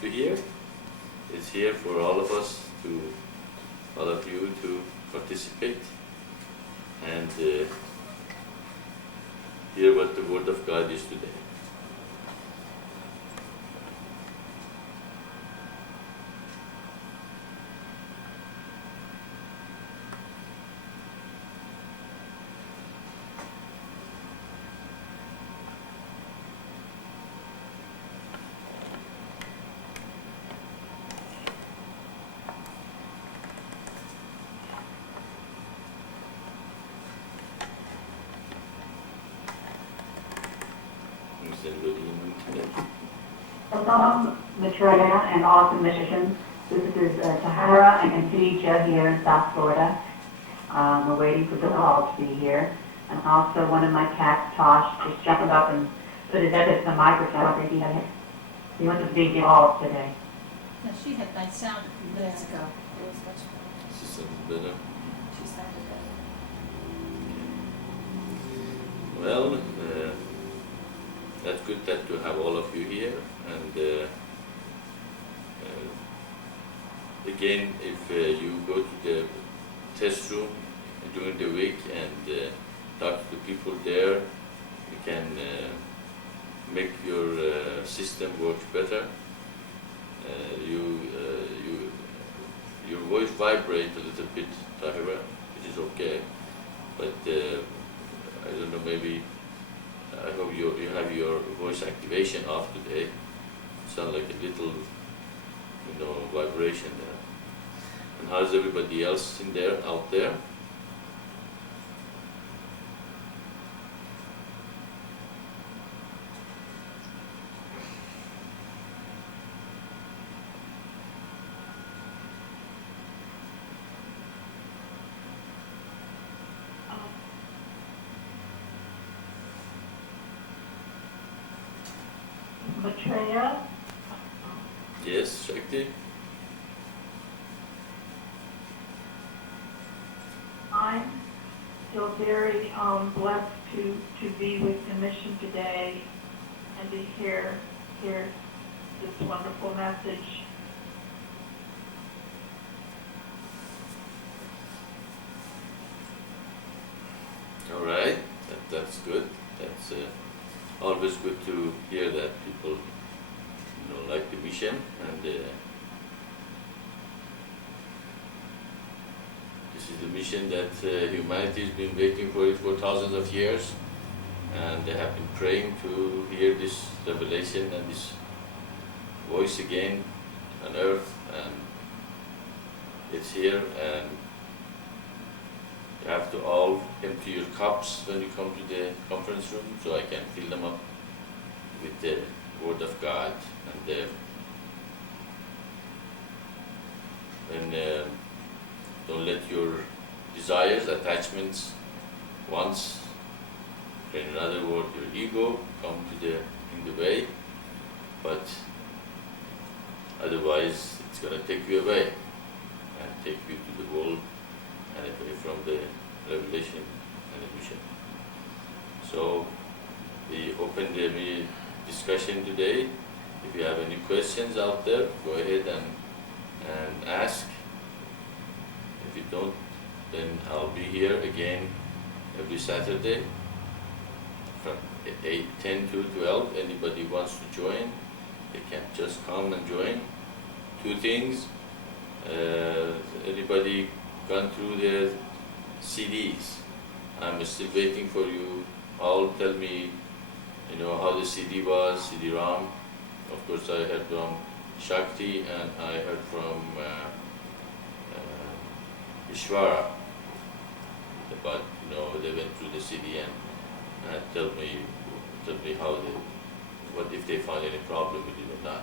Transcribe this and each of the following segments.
to hear. It's here for all of us, all of you to participate and hear what the Word of God is today. Satsang, Maitreya, and all submissions. This is Tahara and Khadija here in South Florida. We're waiting for the call to be here. And also one of my cats, Tosh, just jumped up and put his head at the microphone. He wants to be involved today. No, she had nice sound a few minutes ago. It was much better. She sounds better. She sounded better. Well, that's good that to have all of you here. And again, if you go to the test room during the week and talk to the people there, you can make your system work better. Your voice vibrates a little bit, Tahira, which is okay. But I don't know, maybe I hope you have your voice activation off today. Sound like a little, vibration there. And how's everybody else in there, out there? Maitreya? Yes, Shakti? I'm so very blessed to be with the mission today and to hear this wonderful message. All right, that's good. That's always good to hear that people, like the mission, and this is the mission that humanity has been waiting for it for thousands of years, and they have been praying to hear this revelation and this voice again on earth, and it's here, and you have to all empty your cups when you come to the conference room, so I can fill them up with the Word of God. And don't let your desires, attachments, wants, in another word, your ego, come in the way. But otherwise, it's going to take you away and take you to the world and away from the revelation and the mission. So we open the discussion today. If you have any questions out there, go ahead and ask. If you don't, then I'll be here again every Saturday from 10 to 12. Anybody wants to join, they can just come and join. Two things. Anybody gone through the CDs? I'm still waiting for you all. Tell me, how the CD was, CD-ROM. Of course, I heard from Shakti and I heard from Ishvara about, they went through the CD and tell me how what if they found any problem with it or not.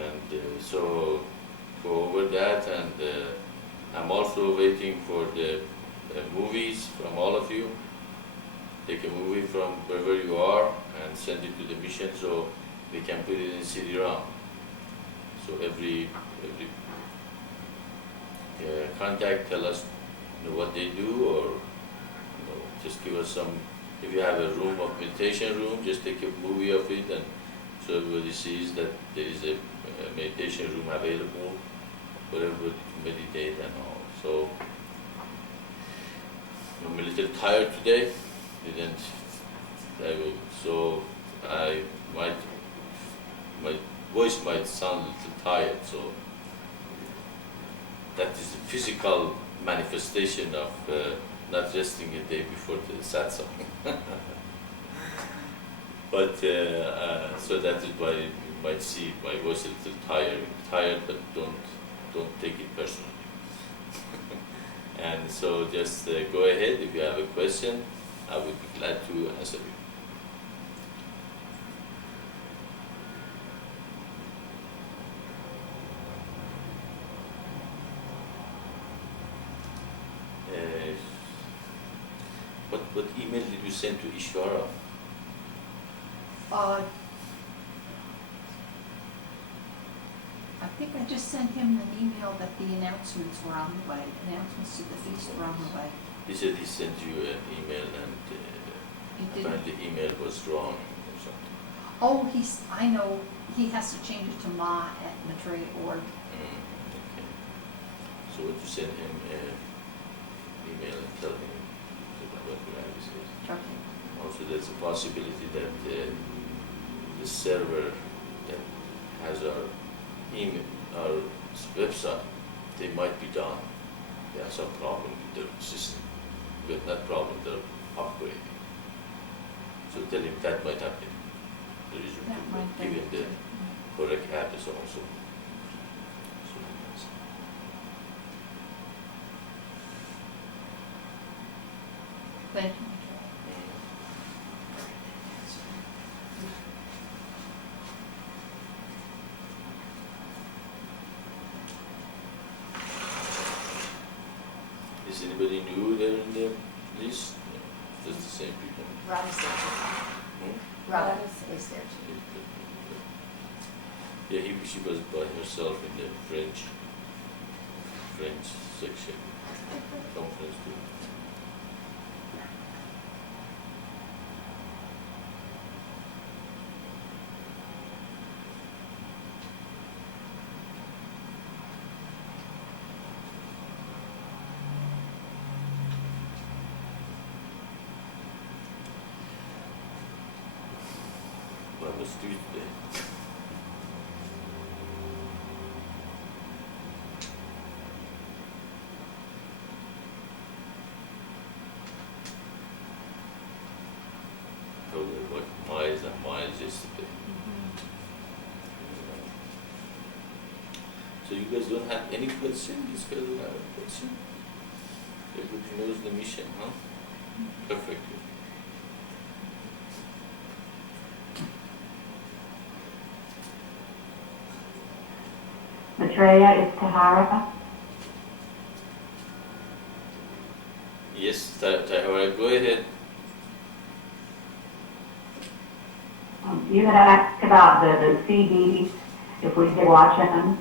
And so go over that, and I'm also waiting for the movies from all of you. Take a movie from wherever you are and send it to the mission so we can put it in CD-ROM. So every contact, tell us what they do, or just give us some. If you have a room of meditation room, just take a movie of it and so everybody sees that there is a meditation room available for everybody to meditate and all. So I'm a little tired today, didn't travel, so my voice might sound a little tired, so that is the physical manifestation of not resting a day before the satsang. But so that is why you might see my voice a little tired, but don't take it personally. And so just go ahead. If you have a question, I would be glad to answer you. What email did you send to Ishvara? I think I just sent him an email that the announcements were on the way, announcements to the feast were on the way. He said he sent you an email and He didn't. apparently the email was wrong or something. Oh, I know, he has to change it to ma@maitreya.org. Okay. So would you send him an email and tell him what your address is? Okay. Also, there's a possibility that the server that has our email, our website, they might be down. They have some problem with their system. But not problem, they're upgrading. So tell him that might happen. The reason That to might give be. him the correct address also. So that's- Thank you. Is anybody new there in the list? No, just the same people. Radha's there too. Hmm? Radha is there too. Yeah, she was by herself in the French section conference too. Well, let's do it today. Told her what miles and miles yesterday. So you guys don't have any question? This guy don't have a question? Everybody knows the mission, huh? Perfect. Maitreya is Tahara. Yes, Tahara, go ahead. You had asked about the CDs, if we could watch them.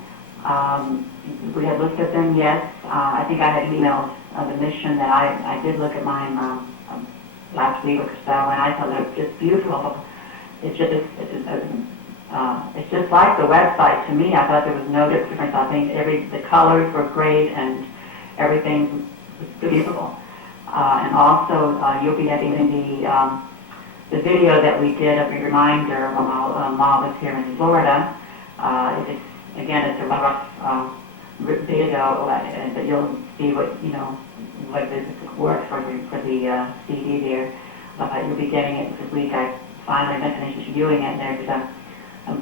If we had looked at them, yes. I think I had emailed the mission that I did look at mine last week or so, and I thought it was just beautiful. It's just like the website to me. I thought there was no difference. I think the colors were great and everything was beautiful. And also, you'll be getting the video that we did of a reminder while Ma was here in Florida. It's a rough video, but you'll see what this works for the CD there. You'll be getting it this week. I finally finished viewing it. There's a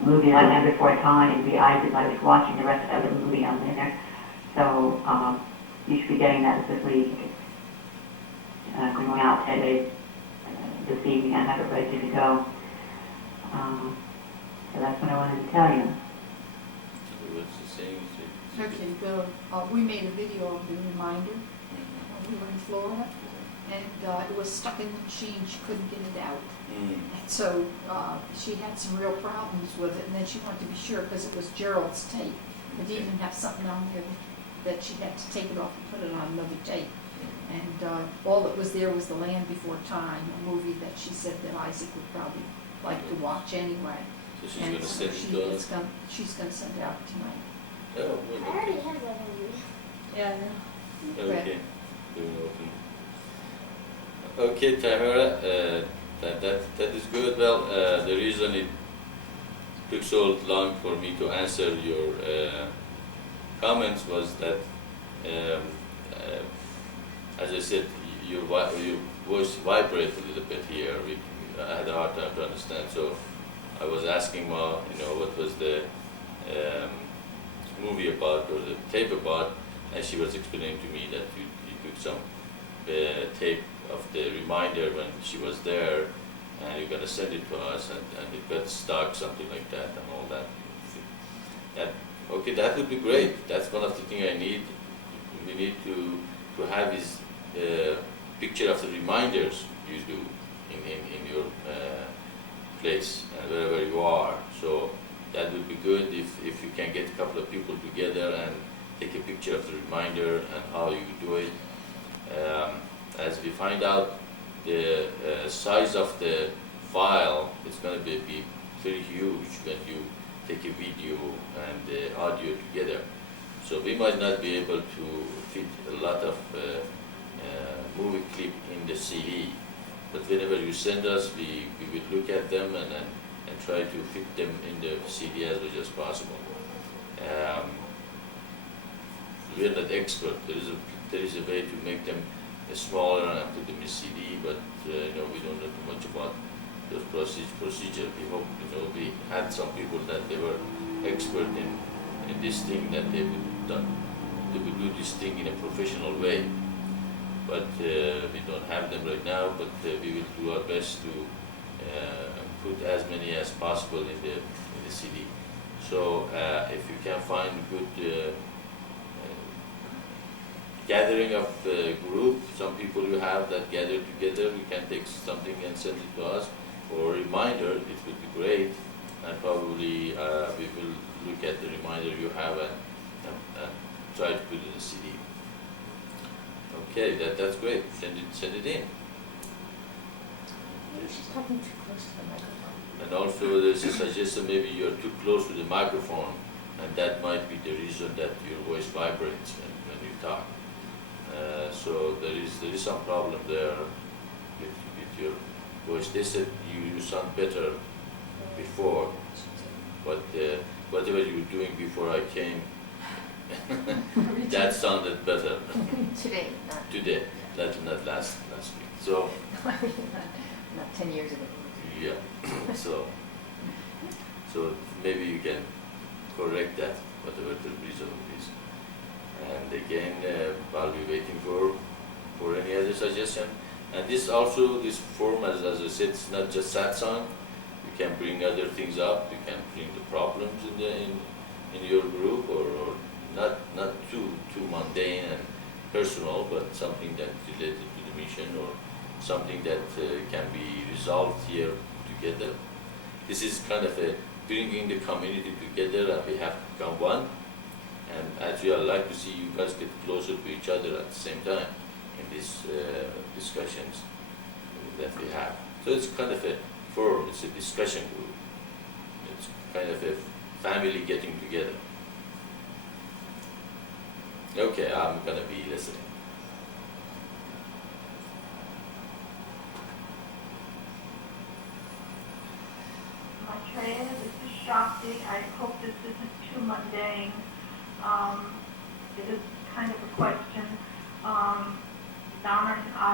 movie on there before time. I was watching the rest of the movie on there. So you should be getting that this week. Going out today, this evening. I have it ready to go. So that's what I wanted to tell you. What's the saying? Okay, we made a video of the reminder when we were in Florida, and it was stuck in the machine. She couldn't get it out. And so she had some real problems with it, and then she wanted to be sure because it was Gerald's tape. It didn't even have something on there that she had to take it off and put it on another tape. And all that was there was The Land Before Time, a movie that she said that Isaac would probably like to watch anyway. So she's And gonna so send it to us? she's gonna send it out tonight. Oh, I well, already okay. have one of these. Yeah, I know. Okay. Doing open. Okay, Tamara, that is good. Well, the reason it took so long for me to answer your comments was that, as I said, your voice vibrated a little bit here. I had a hard time to understand, so I was asking Ma, what was the movie about or the tape about, and she was explaining to me that you took some tape of the reminder when she was there, and you're gonna send it to us, and it got stuck, something like that, and all that. Okay, that would be great. That's one of the things I need. We need to have is picture of the reminders you do in your place and wherever you are. So that would be good if you can get a couple of people together and take a picture of the reminder and how you do it. As we find out the size of the file, it's going to be very huge when you take a video and the audio together. So we might not be able to fit a lot of movie clip in the CD, but whenever you send us, we will look at them and try to fit them in the CD as much as possible. We are not expert. There is a way to make them smaller and put them in CD, but we don't know too much about those procedure. We hope we had some people that they were expert in this thing, that they would do this thing in a professional way. But we don't have them right now. But we will do our best to put as many as possible in the CD. So if you can find good gathering of group, some people you have that gather together, we can take something and send it to us, or a reminder, it would be great, and probably we will look at the reminder you have and try to put it in the CD. Okay, that's great. Send it in. Maybe she's talking too close to the microphone. And also there's a suggestion maybe you're too close to the microphone, and that might be the reason that your voice vibrates when you talk. So there is some problem there with your voice. They said you sound better before, but whatever you were doing before I came, that sounded better Today, not. today, not last week. So Not 10 years ago. yeah, so maybe you can correct that, whatever the reason is. And again, I'll be waiting for any other suggestion. And this form, as I said, it's not just satsang. You can bring other things up. You can bring the problems in your group, or not too mundane and personal, but something that's related to the mission, or something that can be resolved here together. This is kind of a bringing the community together, and we have become one. And actually, I'd like to see you guys get closer to each other at the same time in these discussions that we have. So it's kind of a forum, it's a discussion group. It's kind of a family getting together. Okay, I'm going to be listening. Maitreya, this is Shakti. I hope this isn't too mundane. It is kind of a question. Donna and I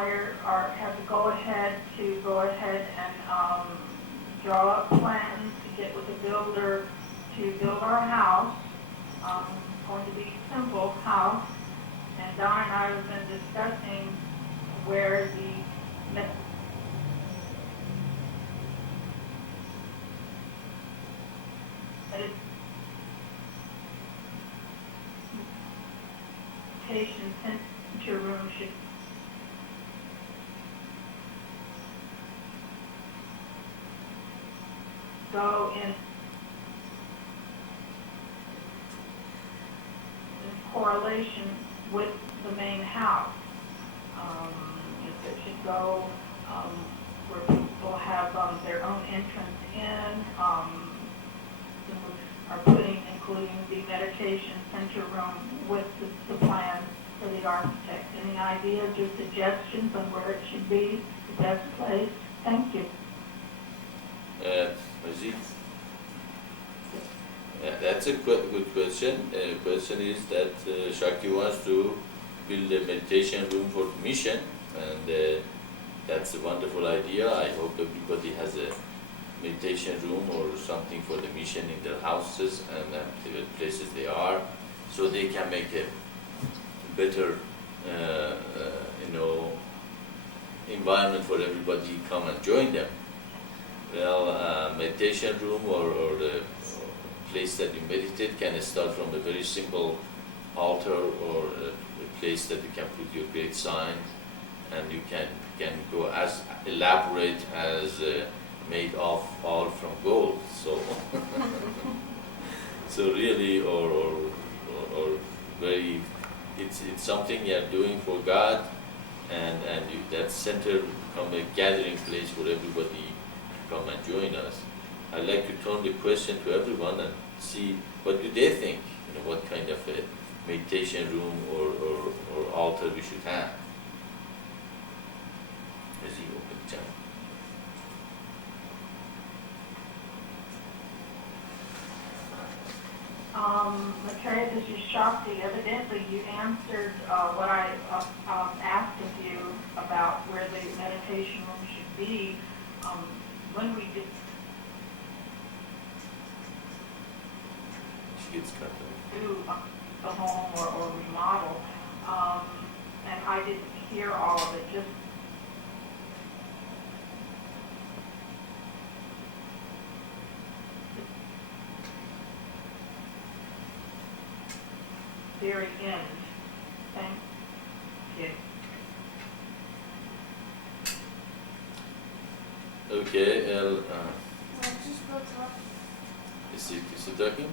have the go-ahead and draw up plans to get with the builder to build our house. It's going to be a simple house. And Donna and I have been discussing where the meditation center room should go in correlation with the main house. If it should go where people have their own entrance in, including the meditation center room with the plan for the architect. Any ideas or suggestions on where it should be, the best place? Thank you. Mazid? That's a good question. Question is that Shakti wants to build a meditation room for the mission, and that's a wonderful idea. I hope everybody has a meditation room or something for the mission in their houses and the places they are, so they can make a better, environment for everybody to come and join them. Well, meditation room or the place that you meditate can start from a very simple altar or a place that you can put your great sign, and you can go as elaborate as made of all from gold. So, so really, or very, it's something you are doing for God, and that center become a gathering place for everybody to come and join us. I'd like to turn the question to everyone and see what do they think. What kind of a meditation room or altar we should have. As you open the channel. Maitreya, this is Shakti. Evidently, you answered what I asked of you about where the meditation room should be. When we did, She gets cut off. do the home or remodel, and I didn't hear all of it. Just very end. Thank you. Okay, Just go talk. is he talking?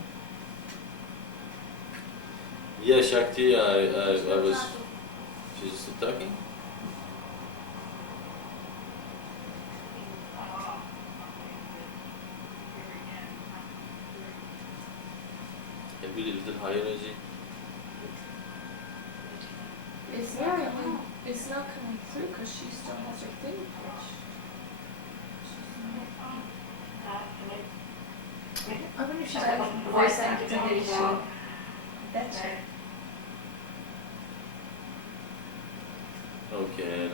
Yeah, Shakti, I was. She's still talking? Can we be a little higher, is it? It's not coming. It's not coming through because she still has her thing pushed. I wonder if she's having voice activation. That's her. Okay,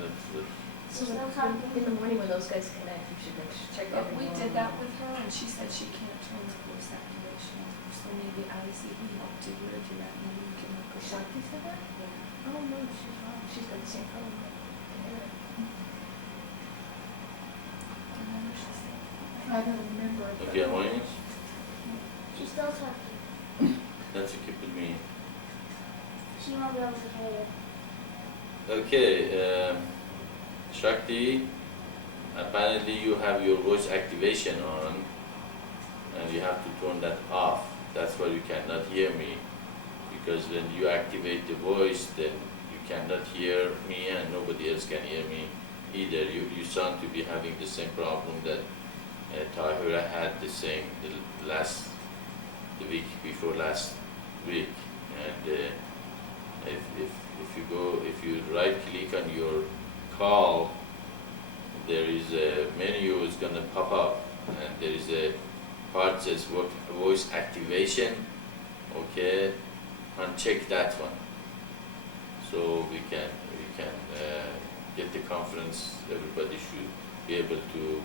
So in the morning when those guys connect, you should check But every we morning. did that with her, and she said she can't turn the voice activation on. So maybe I see we help to her do that. Maybe we can make her shut. Shakti said that? Yeah. Oh no, she's wrong. She's got the same problem. I can hear it. I don't know what she said. I don't remember. it, but- okay, morning. She's still talking. Let's keep with me. She won't be able to hear you. Okay, Shakti, apparently you have your voice activation on, and you have to turn that off. That's why you cannot hear me, because when you activate the voice, then you cannot hear me and nobody else can hear me either. You sound to be having the same problem that Tahira had the same the week before last week, and if you right click on your call, there is a menu is going to pop up, and there is a part says voice activation. Okay, uncheck that one, so we can get the conference. Everybody should be able to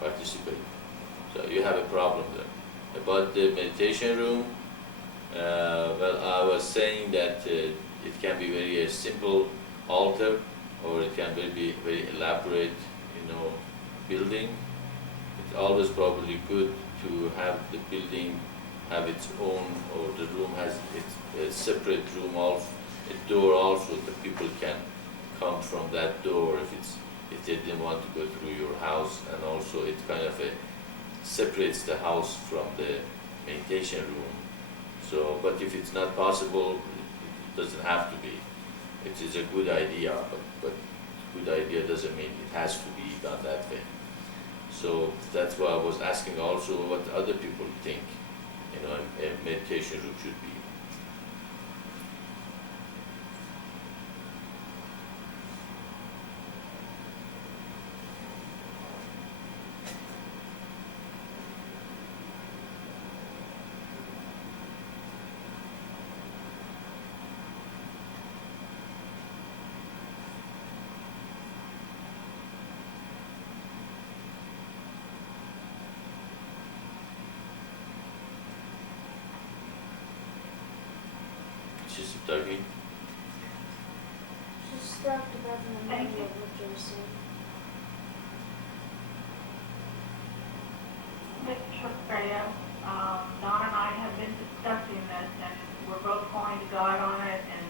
participate. So you have a problem there. About the meditation room, well, I was saying that it can be very simple altar, or it can be very elaborate, building. It's always probably good to have the building have its own, or the room has its a separate room, also a door also that people can come from that door if they didn't want to go through your house, and also it kind of separates the house from the meditation room. So, but if it's not possible, it doesn't have to be. It is a good idea, but good idea doesn't mean it has to be done that way. So that's why I was asking also what other people think a meditation room should be. She's talking. She stopped about the Thank middle you. of what you were saying. Maitreya, Don and I have been discussing this, and we're both going to God on it, and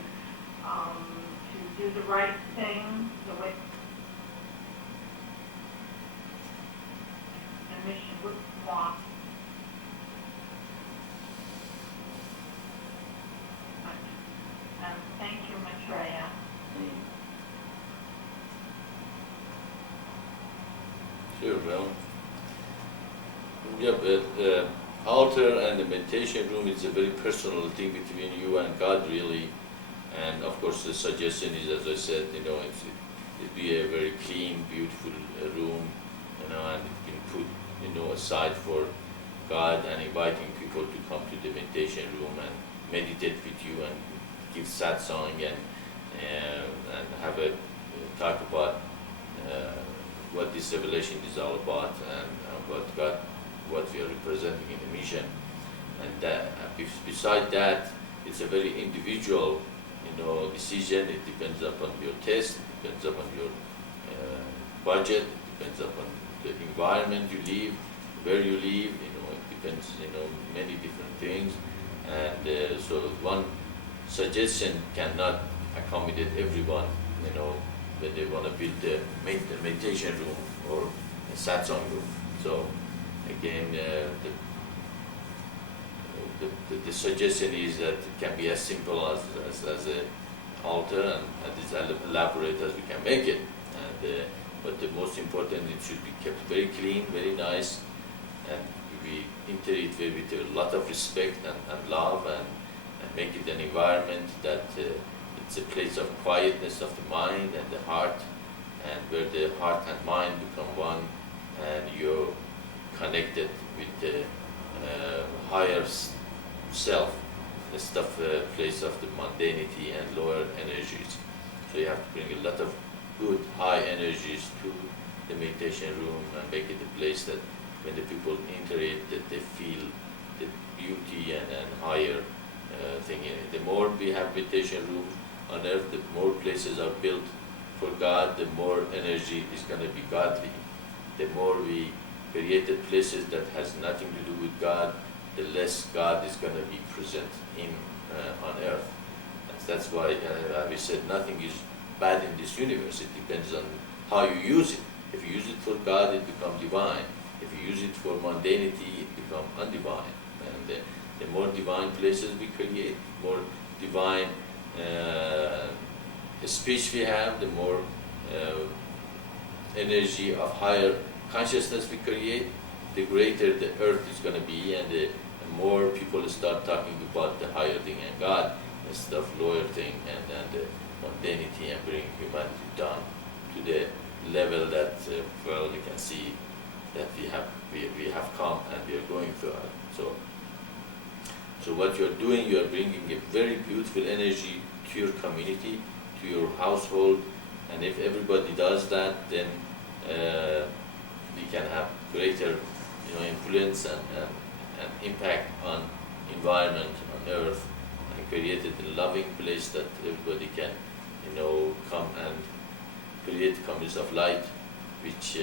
to do the right thing, the way the mission would want. And thank you, Maitreya. Sure, well. Yeah, but the altar and the meditation room is a very personal thing between you and God, really. And of course, the suggestion is, as I said, it be a very clean, beautiful room, and it can put, aside for God and inviting people to come to the meditation room and meditate with you and give satsang and have a talk about what this revelation is all about and what we are representing in the mission. And that, beside that, it's a very individual, decision. It depends upon your taste, it depends upon your budget, it depends upon the environment you live, where you live. It depends, many different things. And so one suggestion cannot accommodate everyone, when they want to build a meditation room or a satsang room. So again, the suggestion is that it can be as simple as an altar and as elaborate as we can make it. But the most important, it should be kept very clean, very nice, and we enter it with a lot of respect and love, and make it an environment that it's a place of quietness of the mind and the heart, and where the heart and mind become one, and you're connected with the higher self, instead of a place of the mundanity and lower energies. So you have to bring a lot of good high energies to the meditation room and make it a place that when the people enter it, that they feel the beauty and higher thing in it. The more we have meditation rooms on earth, the more places are built for God, the more energy is going to be godly. The more we created places that has nothing to do with God, the less God is going to be present on earth. That's why we said nothing is bad in this universe. It depends on how you use it. If you use it for God, it becomes divine. If you use it for mundanity, it becomes undivine. And the more divine places we create, more divine speech we have, the more energy of higher consciousness we create, the greater the earth is going to be, and the more people start talking about the higher thing and God instead of lower thing and the mundanity, and bring humanity down to the level that we can see that we have come and we are going through it. So what you are doing, you are bringing a very beautiful energy to your community, to your household, and if everybody does that, then we can have greater influence and impact on environment, on earth, and create a loving place that everybody can come and create communities of light, which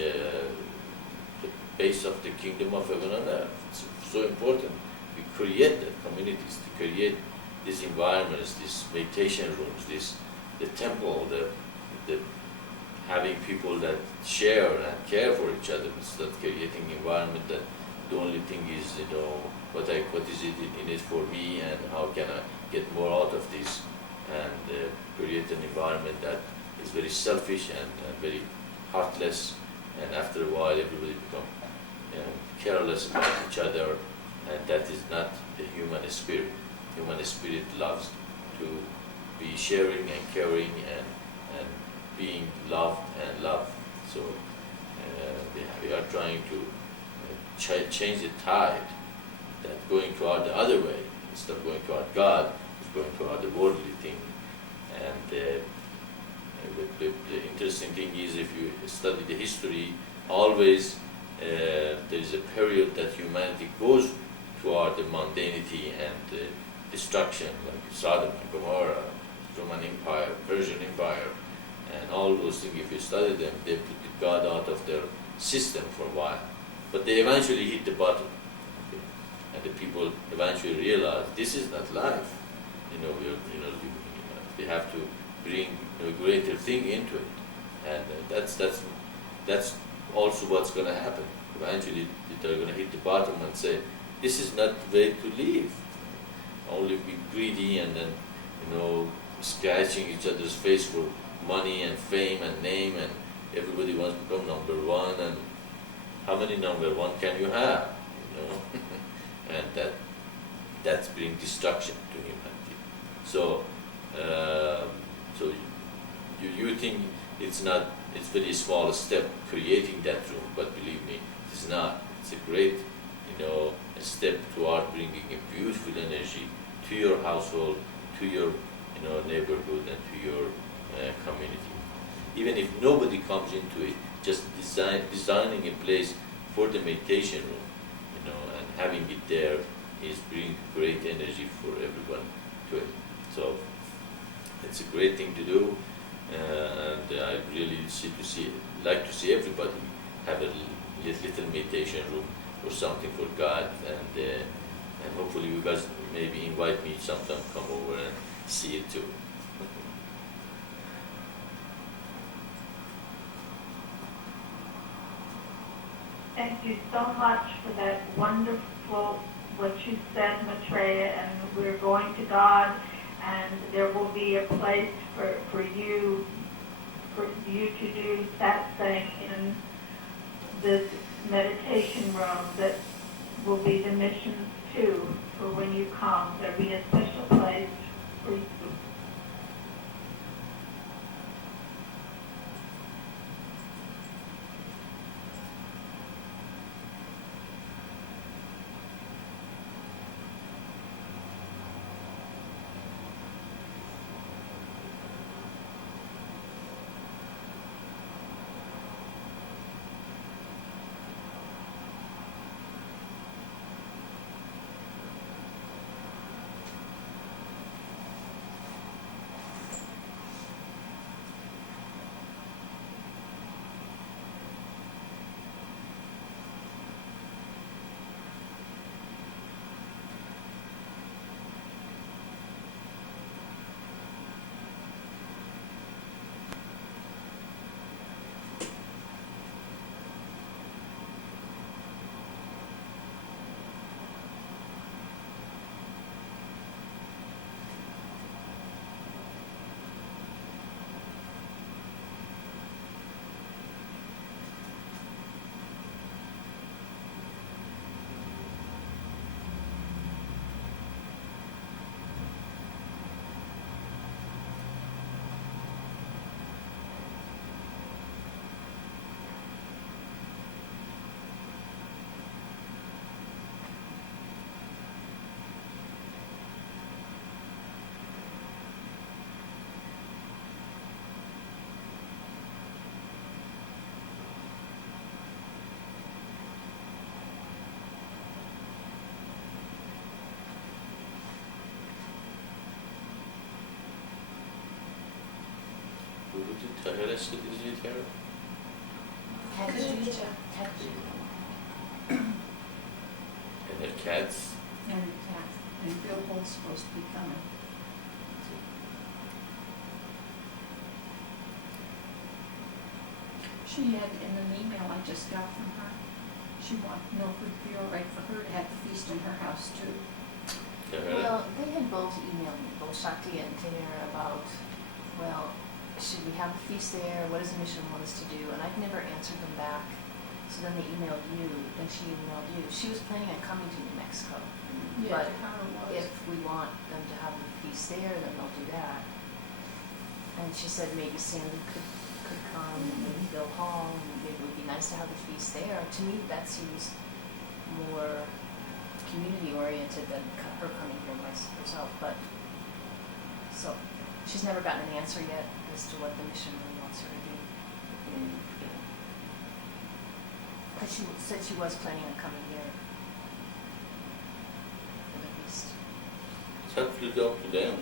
the base of the kingdom of heaven and earth. It's so important. We create the communities, to create these environments, these meditation rooms, the temple, the having people that share and care for each other, instead of creating environment that the only thing is, what is it in it for me, and how can I get more out of this, and create an environment that is very selfish and very heartless, and after a while everybody become careless about each other, and that is not the human spirit. Human spirit loves to be sharing and caring and being loved and loved. So we are trying to change the tide that going toward the other way. Instead of going toward God, it's going toward the worldly thing. And the interesting thing is, if you study the history, always there is a period that humanity goes toward the mundanity and destruction, like Sodom and Gomorrah, Roman Empire, Persian Empire, and all those things. If you study them, they put God out of their system for a while, but they eventually hit the bottom. Okay? And the people eventually realize this is not life. They have to bring a greater thing into it, and that's also what's going to happen. Eventually, they're going to hit the bottom and say, "This is not the way to live." Only be greedy and then, scratching each other's face for money and fame and name, and everybody wants to become number one. And how many number one can you have? And that's bring destruction to humanity. So, you think it's not? It's very small step creating that room, but believe me, it's not. It's a great, a step toward bringing a beautiful energy to your household, to your, neighborhood, and to your community. Even if nobody comes into it, just designing a place for the meditation room, and having it there is bringing great energy for everyone to it. So it's a great thing to do, and I really like to see everybody have a little meditation room or something for God, and hopefully you guys maybe invite me sometime, come over and see it too. Thank you so much for that wonderful, what you said, Maitreya, and we're going to God, and there will be a place for you to do Satsang in this meditation room that will be the missions too, for when you come. There'll be a special place for you. Tahira said, is it here? And her cats. And a cat. And Bill Holt's supposed to be coming. She had, in an email I just got from her, she wanted to know if it would be all right for her to have the feast in her house too. Tahira. Well, they had both emailed me, both Shakti and Tahira, about, should we have a feast there? What does the mission want us to do? And I've never answered them back. So then they emailed you, then she emailed you. She was planning on coming to New Mexico. Yeah, But Tahara was. if we want them to have the feast there, then they'll do that. And she said maybe Sandy could come, and maybe Bill Hall, and maybe it would be nice to have the feast there. To me, that seems more community-oriented than her coming here herself. But, so, she's never gotten an answer yet as to what the mission really wants her to do. But she said she was planning on coming here for the feast. It's absolutely up to them.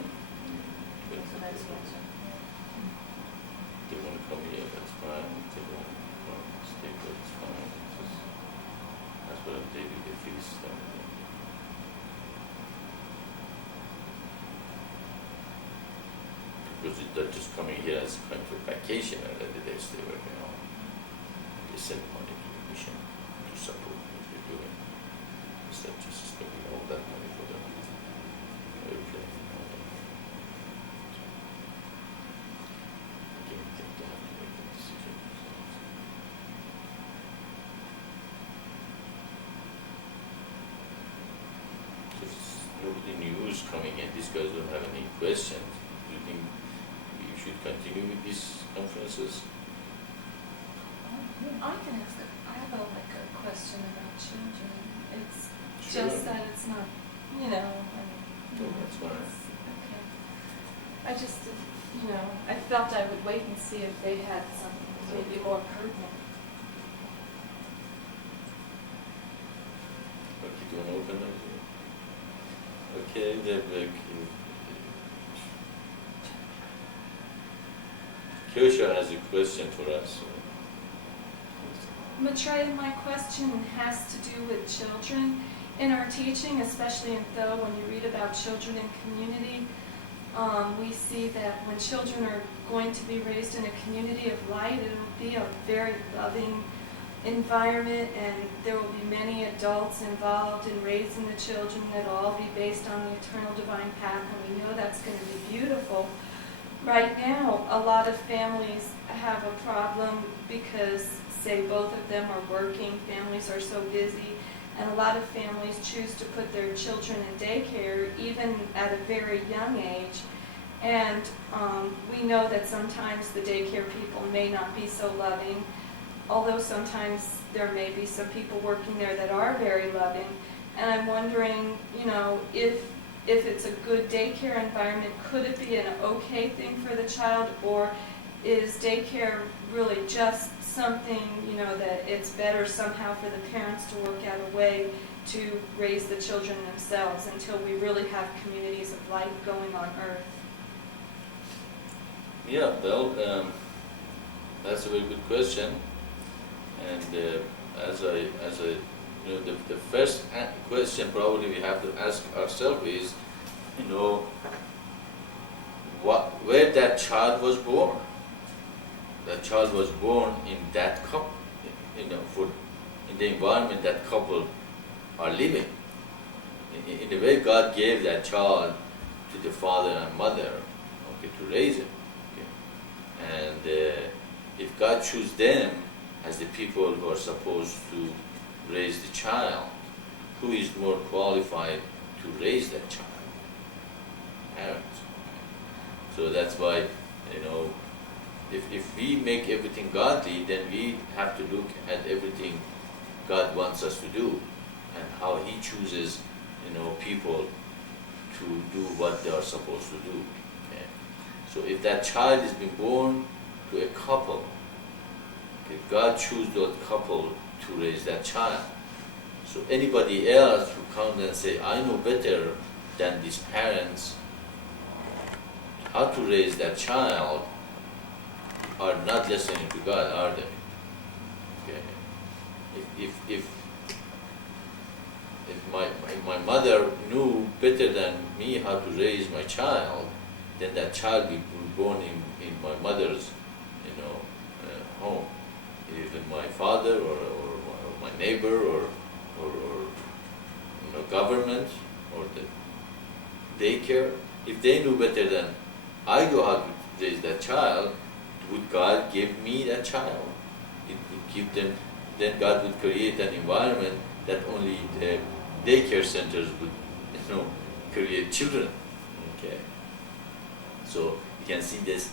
So that's the answer. If they want to come here, that's fine. If they want to stay there, it's fine. That's what they do, the feast. Because they're just coming here as kind of a vacation, and then they stay working on. They send money to the mission to support what they're doing. Instead of just spending all that money for them airplane and all that. Again, I think they have to make that decision themselves. If nobody new is coming and these guys don't have any questions, do you think we should continue with these conferences? I can ask it. I have a question about children. It's Sure. just that it's not, I mean, No, that's fine. okay. I just, I felt I would wait and see if they had something maybe more pertinent. Okay, do you want to open it? Okay, Kyosha has a question for us. Maitreya, my question has to do with children. In our teaching, especially in Tho, when you read about children in community, we see that when children are going to be raised in a community of light, it will be a very loving environment, and there will be many adults involved in raising the children that will all be based on the eternal divine path, and we know that's going to be beautiful. Right now, a lot of families have a problem because, say, both of them are working, families are so busy, and a lot of families choose to put their children in daycare even at a very young age. And we know that sometimes the daycare people may not be so loving, although sometimes there may be some people working there that are very loving. And I'm wondering, if it's a good daycare environment, could it be an okay thing for the child, or is daycare really just something, that it's better somehow for the parents to work out a way to raise the children themselves until we really have communities of light going on earth? Yeah, well, that's a very good question. And as I, the first question probably we have to ask ourselves is, where that child was born. That child was born in that couple, in the environment that couple are living. In the way God gave that child to the father and mother, to raise him. And if God chooses them as the people who are supposed to raise the child, who is more qualified to raise that child? Parents. So that's why, if we make everything godly, then we have to look at everything God wants us to do and how He chooses, people to do what they are supposed to do. Okay? So if that child is being born to a couple, God chooses that couple to raise that child. So anybody else who comes and say, I know better than these parents how to raise that child, are not listening to God, are they? Okay. If my mother knew better than me how to raise my child, then that child will be born in my mother's, home. Even my father or my neighbor or government or the daycare, if they knew better than I do how to raise that child, would God give me that child? It would give them then God would create an environment that only the daycare centers would, create children. Okay. So you can see this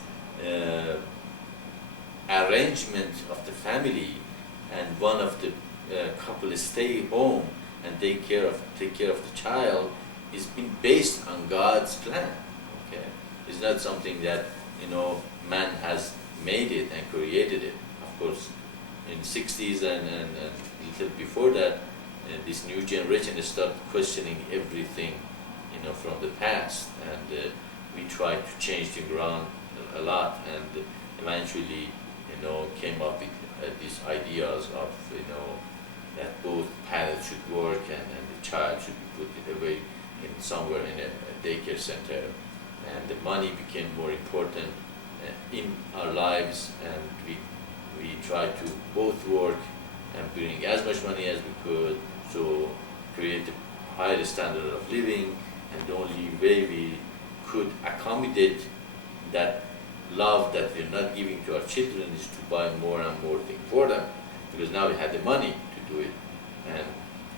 arrangement of the family, and one of the couple stay home and take care of the child is been based on God's plan. Okay, it's not something that man has made it and created it. Of course, in 60s and little before that, this new generation start questioning everything, from the past, and we tried to change the ground a lot, and eventually, came up with these ideas of, that both parents should work and the child should be put away somewhere in a daycare center, and the money became more important in our lives, and we tried to both work and bring as much money as we could, so create a higher standard of living, and the only way we could accommodate that love that we're not giving to our children is to buy more and more things for them, because now we had the money to do it, and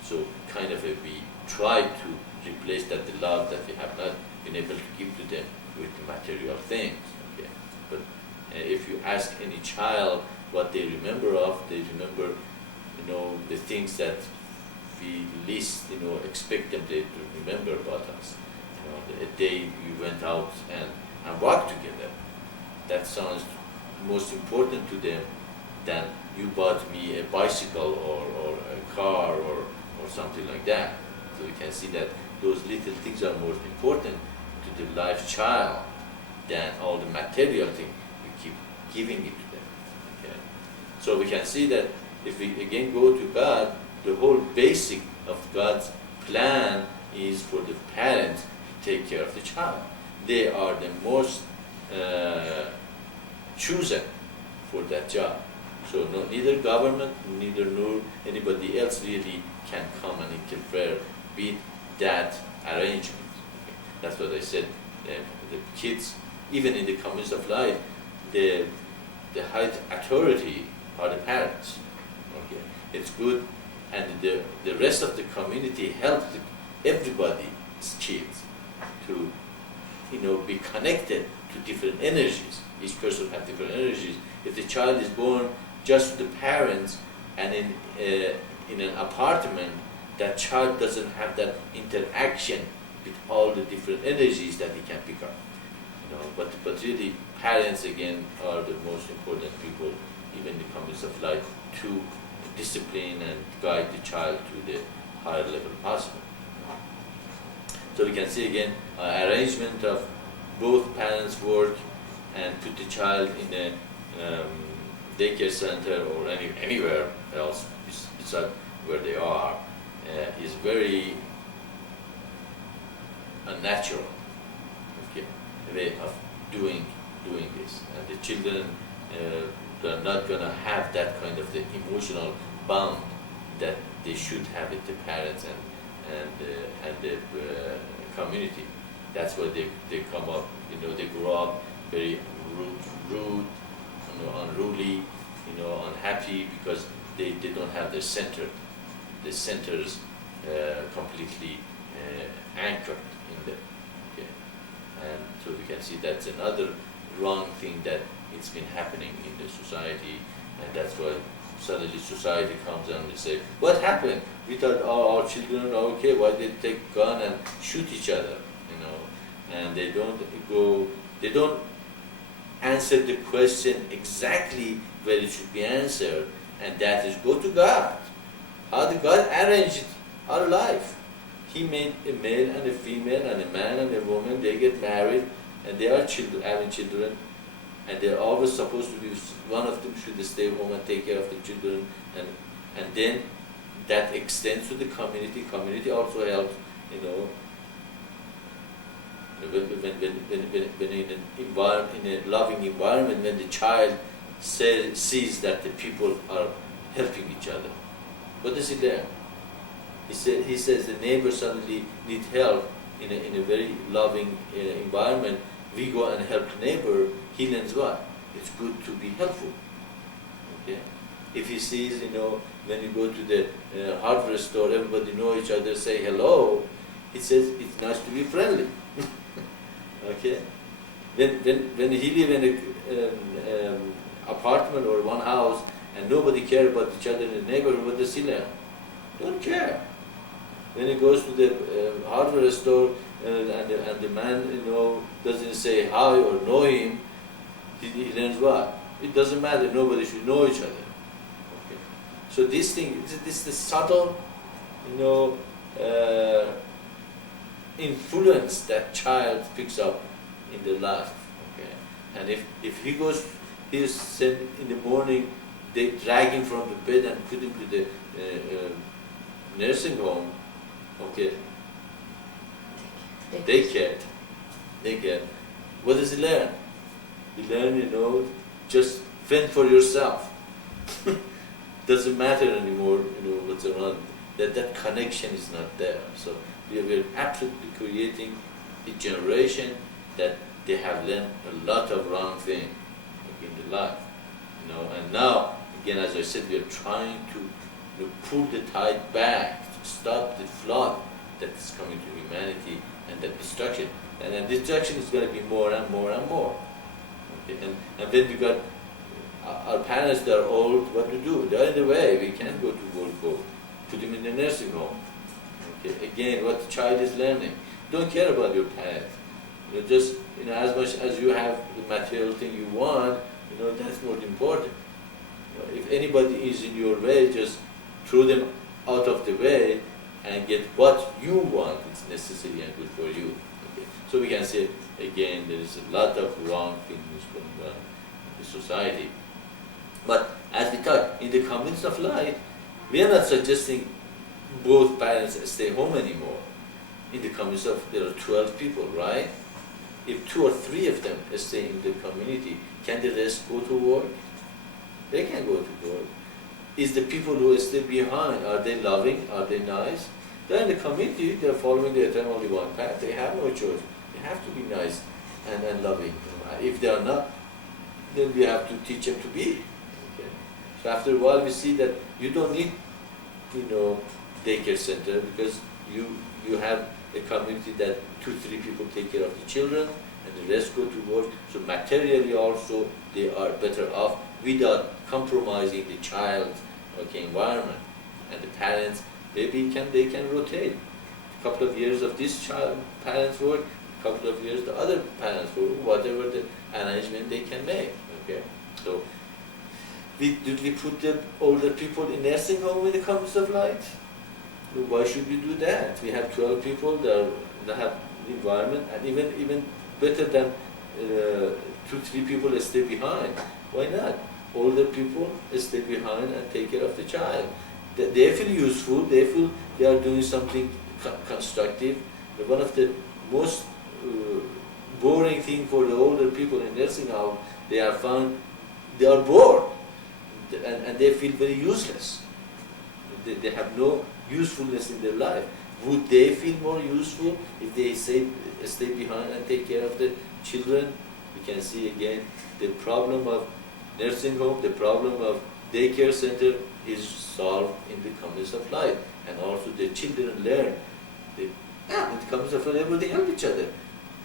so kind of we tried to replace that the love that we have not been able to give to them with the material things. Okay, but if you ask any child what they remember of, they remember, the things that we least, expect them to remember about us. The day we went out and walked together. That sounds most important to them than you bought me a bicycle or a car or something like that. So we can see that those little things are more important to the life child than all the material things we keep giving it to them. Okay? So we can see that if we again go to God, the whole basic of God's plan is for the parents to take care of the child. They are the most chosen for that job. So neither government, neither nor anybody else really can come and interfere with that arrangement. Okay. That's what I said. The kids, even in the communist of life, the high authority are the parents. Okay, it's good, and the rest of the community helps everybody's kids to be connected to different energies. Each person has different energies. If the child is born just with the parents and in an apartment, that child doesn't have that interaction with all the different energies that he can pick up. But really, parents again are the most important people, even in the communist of life, to discipline and guide the child to the higher level possible. So we can see again arrangement of both parents work and put the child in a daycare center or anywhere else besides where they are is very unnatural. Okay, way of doing this, and the children are not going to have that kind of the emotional bond that they should have with the parents and the community. That's why they come up, they grow up very rude, unruly, unhappy, because they don't have the centers completely anchored in them. Okay, and so we can see that's another wrong thing that it's been happening in the society, and that's why suddenly society comes and they say, what happened? We thought all our children are okay, why did they take gun and shoot each other? And they don't answer the question exactly where it should be answered, and that is go to God. How did God arrange our life? He made a male and a female, and a man and a woman, they get married, and they are having children, and they're always supposed to be, one of them should stay home and take care of the children, and then that extends to the community. Community also helps, when in a loving environment, when the child sees that the people are helping each other. What does he learn? He says the neighbor suddenly needs help in a very loving environment. We go and help the neighbor. He learns what? It's good to be helpful. Okay? If he sees, when you go to the hardware store, everybody know each other, say hello, he says it's nice to be friendly. Okay? When he live in a apartment or one house and nobody care about each other in the neighborhood, what does he learn? Don't care. When he goes to the hardware store and the man, doesn't say hi or know him, he learns what? It doesn't matter. Nobody should know each other. Okay. So this thing, this the subtle, influence that child picks up in their life. Okay. And if he goes, he's sent in the morning, they drag him from the bed and put him to the nursing home. Okay. Daycare. What does he learn? He learn, just fend for yourself. Doesn't matter anymore, what's around. That connection is not there. So we are absolutely creating a generation that they have learned a lot of wrong things in their life. And now, again, as I said, we are trying to pull the tide back, to stop the flood that is coming to humanity and the destruction. And then destruction is going to be more and more and more. Okay? And then we got our parents that are old, what to do? They're in the way, we can't go to World Cup. Put them in the nursing home. Okay? Again, what the child is learning. Don't care about your parents. Just, as much as you have the material thing you want, that's more important. If anybody is in your way, just throw them out of the way and get what you want. It's necessary and good for you. Okay? So we can say, again, there is a lot of wrong things going on in the society. But as we talk, in the communities of light, we are not suggesting both parents stay home anymore. In the communities of, there are 12 people, right? If 2 or 3 of them stay in the community, can the rest go to work? They can go to work. Is the people who stay behind, are they loving? Are they nice? They're in the community, they're following the eternally one path. They have no choice. They have to be nice and loving. If they are not, then we have to teach them to be. Okay? So after a while we see that you don't need, daycare center, because you have a community that 2-3 people take care of the children and the rest go to work. So materially also they are better off without compromising the child's environment. And the parents, maybe they can rotate. A couple of years of this parents work, a couple of years the other parents work, whatever the arrangement they can make. Okay? So did we put the older people in nursing home when it comes of light? Why should we do that? We have 12 people that have environment, and even better than 2-3 people stay behind. Why not? Older people stay behind and take care of the child. They feel useful. They feel they are doing something constructive. But one of the most boring thing for the older people in nursing home, they are bored, and they feel very useless. They have no usefulness in their life. Would they feel more useful if they stay behind and take care of the children? We can see again the problem of nursing home, the problem of daycare center is solved in the communities of life. And also the children learn. In the communities of life, everybody help each other.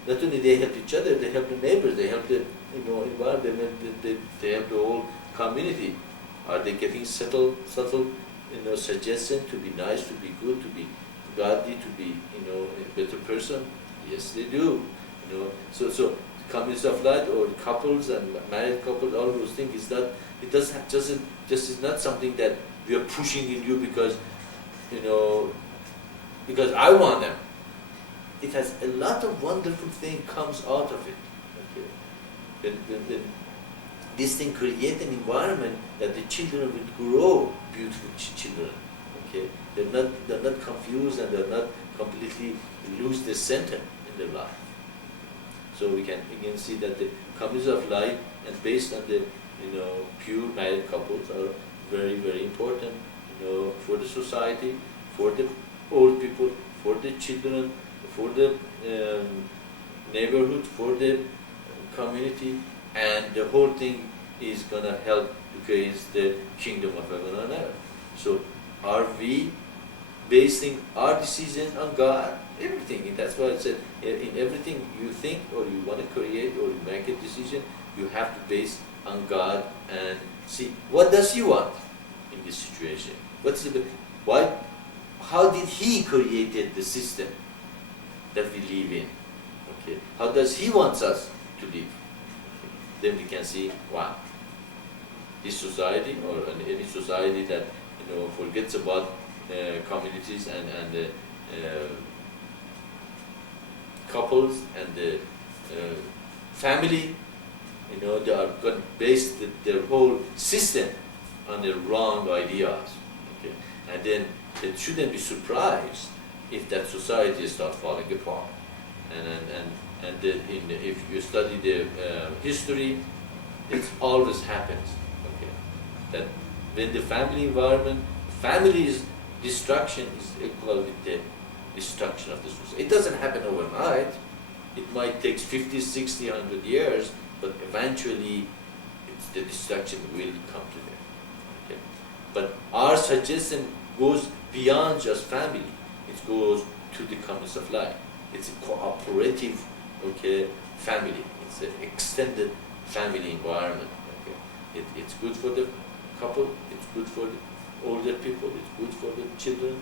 Not only they help each other, they help the neighbors, they help the environment, they help the whole community. Are they getting subtle suggestion to be nice, to be good, to be godly, to be a better person? Yes, they do. So communities of light or couples and married couples, all those things is that it just is not something that we are pushing in you because I want them. It has a lot of wonderful things comes out of it. Okay? When this thing creates an environment that the children will grow beautiful children. Okay, they're not confused and they're not completely lose their center in their life. So we can again see that the communities of light and based on the pure married couples are very, very important for the society, for the old people, for the children, for the neighborhood, for the community, and the whole thing is gonna help to create the kingdom of heaven on earth. So are we basing our decisions on God? Everything. That's why I said in everything you think or you want to create or you make a decision, you have to base on God and see what does He want in this situation. Why? How did He created the system that we live in? Okay. How does He wants us to live? Okay. Then we can see, wow, this society or any society that forgets about communities and couples and the family, they are going to base their whole system on the wrong ideas. Okay, and then they shouldn't be surprised if that society starts falling apart. If you study the history, it always happens. Okay, that when the family environment, family's destruction is equal with the destruction of the society. It doesn't happen overnight. It might take 50, 60, 100 years, but eventually the destruction will come to them. Okay? But our suggestion goes beyond just family. It goes to the commons of life. It's a cooperative, family. It's an extended family environment. Okay? It's good for the couple. It's good for the older people. It's good for the children,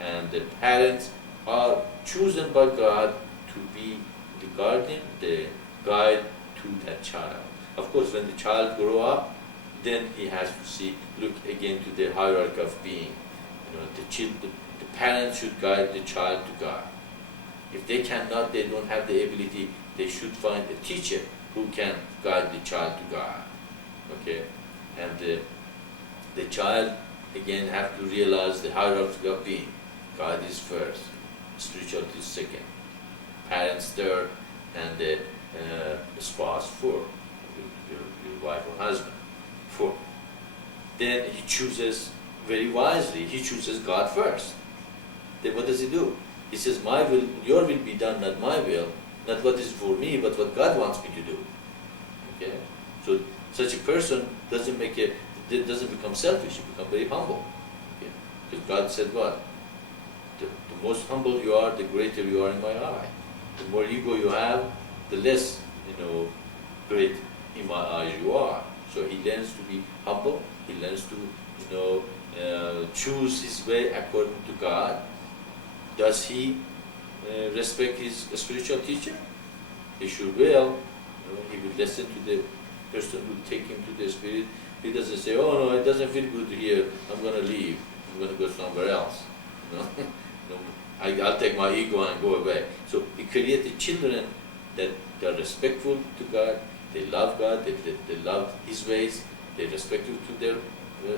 and the parents are chosen by God to be the guardian, the guide to that child. Of course, when the child grow up, then he has to look again to the hierarchy of being. The parents should guide the child to God. If they cannot, they don't have the ability, they should find a teacher who can guide the child to God. Okay, and the child again have to realize the hierarchy of being. God is first, spirituality is second, parents third, and the spouse fourth, your wife or husband fourth. Then he chooses very wisely. He chooses God first. Then what does he do? He says, "My will, your will be done, not my will, not what is for me, but what God wants me to do." Okay, so such a person doesn't become selfish. He becomes very humble. Okay? Because God said what? The most humble you are, the greater you are in my eye. The more ego you have, the less, great in my eyes you are. So he learns to be humble. He learns to, choose his way according to God. Does he respect his spiritual teacher? He should will. He will listen to the person who take him to the spirit. He doesn't say, "Oh no, it doesn't feel good here. I'm going to leave. I'm going to go somewhere else." I'll take my ego and go away. So he created children that are respectful to God. They love God. They love His ways. They're respectful to their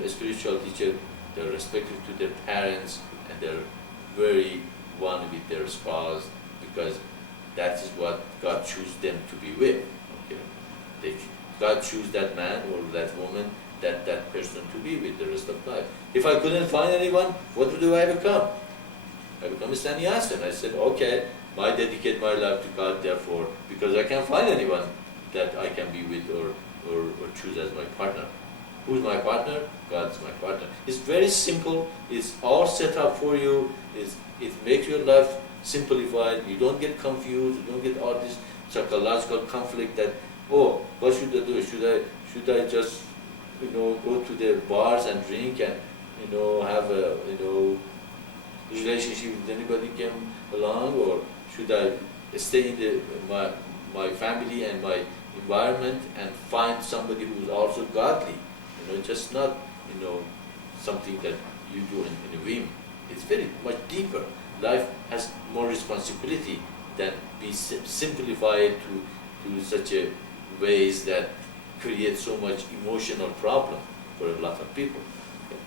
spiritual teacher. They're respectful to their parents, and they're very one with their spouse, because that is what God chooses them to be with. Okay, God choose that man or that woman, that person to be with the rest of life. If I couldn't find anyone, what do I become? I become a sannyasa. I said, okay, I dedicate my life to God, therefore, because I can't find anyone that I can be with or choose as my partner. Who's my partner? God's my partner. It's very simple. It's all set up for you. It makes your life simplified. You don't get confused. You don't get all this psychological conflict that, oh, what should I do? Should I just go to the bars and drink and have a relationship with anybody came along, or should I stay in my family and my environment and find somebody who's also godly? Just not something that you do in a whim. It's very much deeper. Life has more responsibility than be simplified to such a ways that create so much emotional problem for a lot of people. Okay.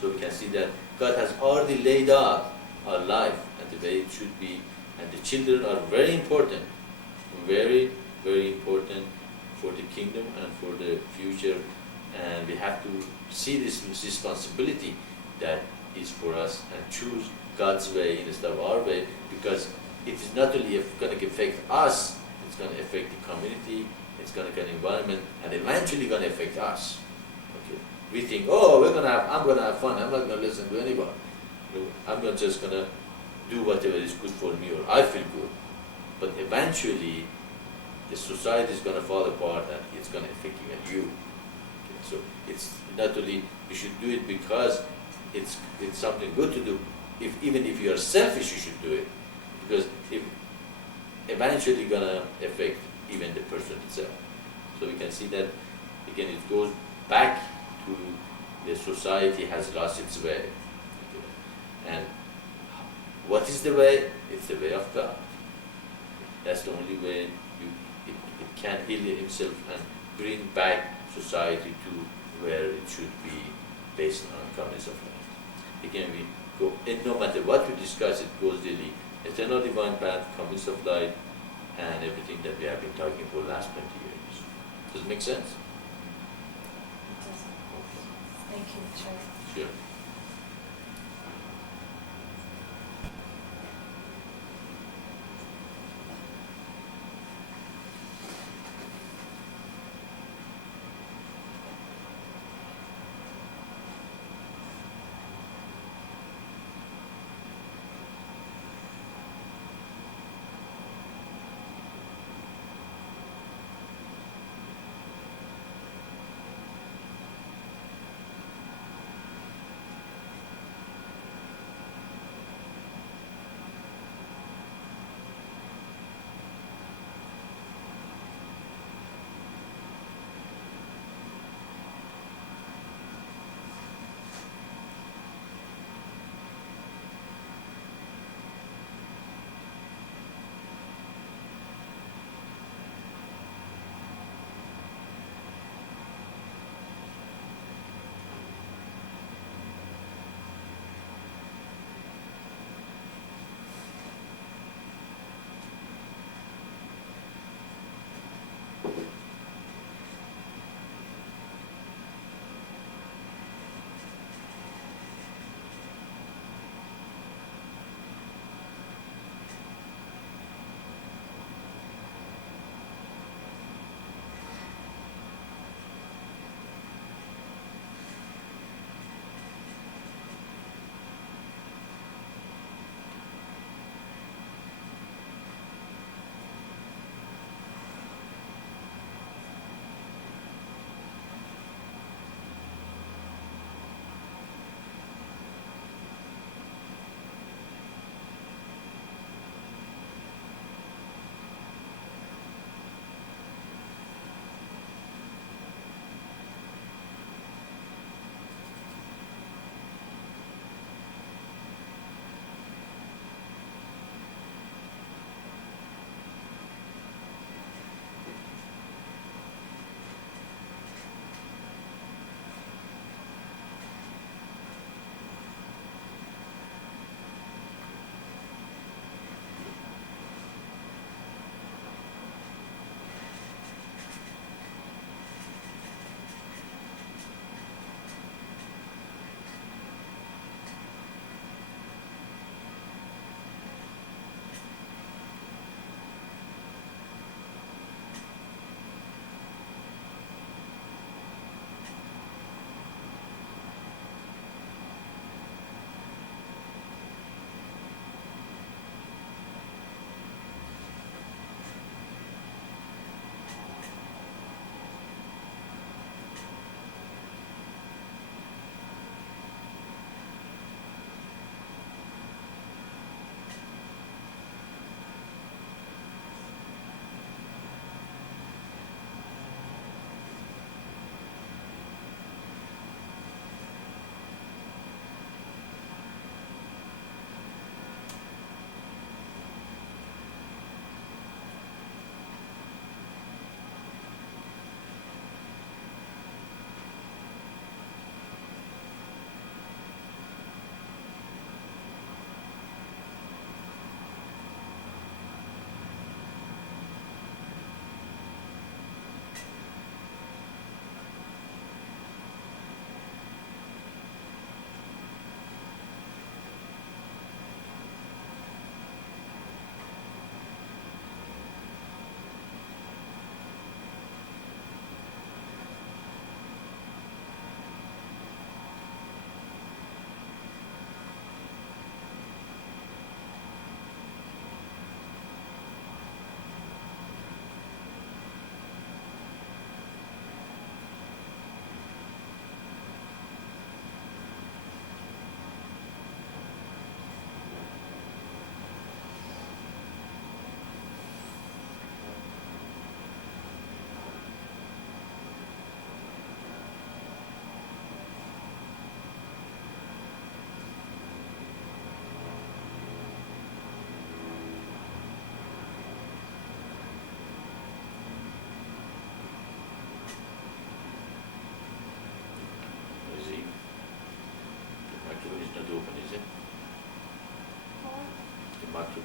So we can see that God has already laid out our life and the way it should be, and the children are very important, very, very important for the kingdom and for the future, and we have to see this responsibility that is for us and choose God's way instead of our way, because it is not only going to affect us, it's going to affect the community, it's going to get environment, and eventually going to affect us. we think, oh, I'm gonna have fun. I'm not gonna listen to anybody. I'm not just gonna do whatever is good for me or I feel good. But eventually, the society is gonna fall apart and it's gonna affect even you. Okay, so it's not only you should do it because it's something good to do. Even if you are selfish, you should do it because it eventually gonna affect even the person itself. So we can see that again. It goes back to the society has lost its way. Okay. And what is the way? It's the way of God. That's the only way it can heal himself and bring back society to where it should be based on calmness of light. Again, we go, and no matter what we discuss, it goes daily. Eternal divine path, calmness of light, and everything that we have been talking for the last 20 years. Does it make sense? Thank you, Maitreya. Sure.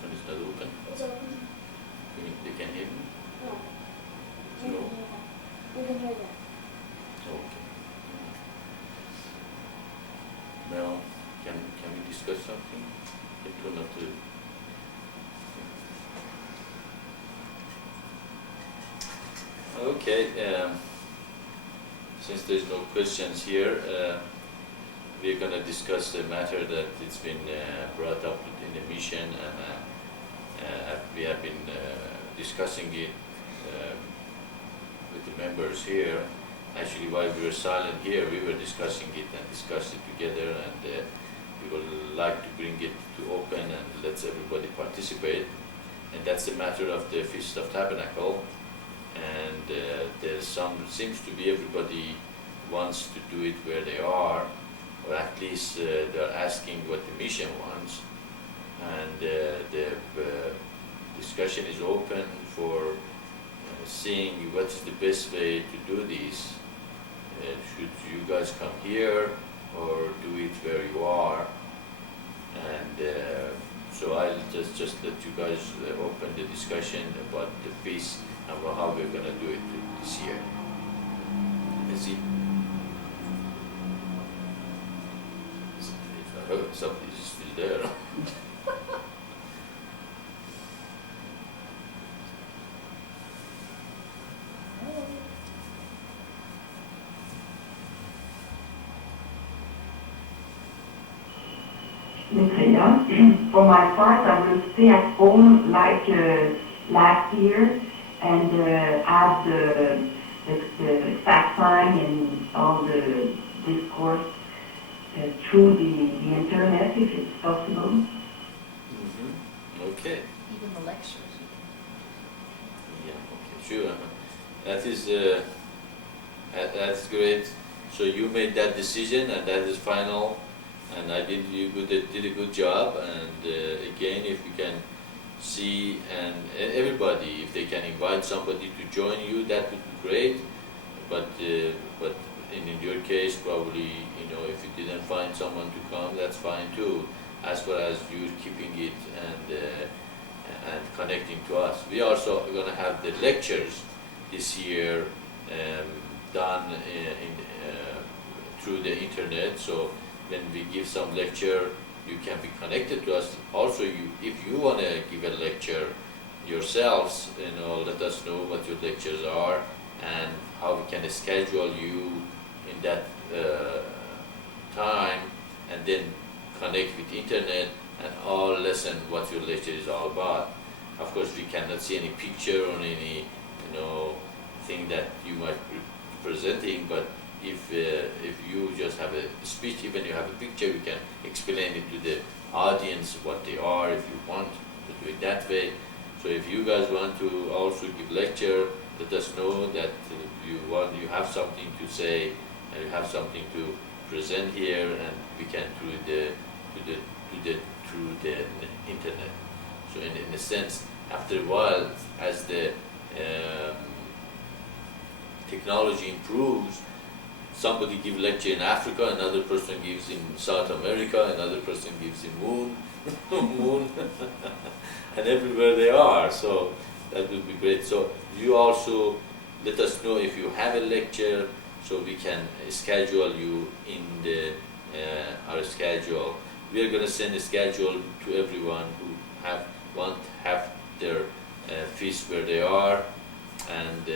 microphone is not open? It's open. They can hear me? No. No? You can hear that. Okay. Now, can we discuss something? It will not do. Okay, since there's no questions here, we're going to discuss the matter that it's been brought up in the mission, and we have been discussing it with the members here. Actually, while we were silent here, we were discussing it and discussed it together, and we would like to bring it to open and let everybody participate. And that's the matter of the Feast of Tabernacle. And seems to be everybody wants to do it where they are, or at least they're asking what the mission wants. And the discussion is open for seeing what is the best way to do this. Should you guys come here or do it where you are? And so I'll just let you guys open the discussion about the feast and how we're going to do it this year. Let's see. If I heard somebody is still there. Maitreya, for my part, I will stay at home like last year and add the Satsang and all the discourse through the internet if it's possible. Mm-hmm. Okay. Even the lectures. Yeah. Okay. Sure. That is that's great. So you made that decision, and that is final. And you did a good job. And again, if you can see and everybody, if they can invite somebody to join you, that would be great. But in your case, probably if you didn't find someone to come, that's fine too. As far as you keeping it and connecting to us, we also are going to have the lectures this year done through the internet. So when we give some lecture, you can be connected to us. Also, if you want to give a lecture yourselves, let us know what your lectures are and how we can schedule you in that time, and then connect with internet and all listen what your lecture is all about. Of course, we cannot see any picture or any thing that you might be presenting, but if you just have a speech, even you have a picture, we can explain it to the audience what they are, if you want to do it that way. So if you guys want to also give lecture, let us know that you have something to say and you have something to present here, and we can through the internet. So in a sense, after a while, as the technology improves, somebody gives lecture in Africa, another person gives in South America, another person gives in Moon, and everywhere they are. So that would be great. So you also let us know if you have a lecture, so we can schedule you in our schedule. We are going to send a schedule to everyone who want to have their feast where they are, and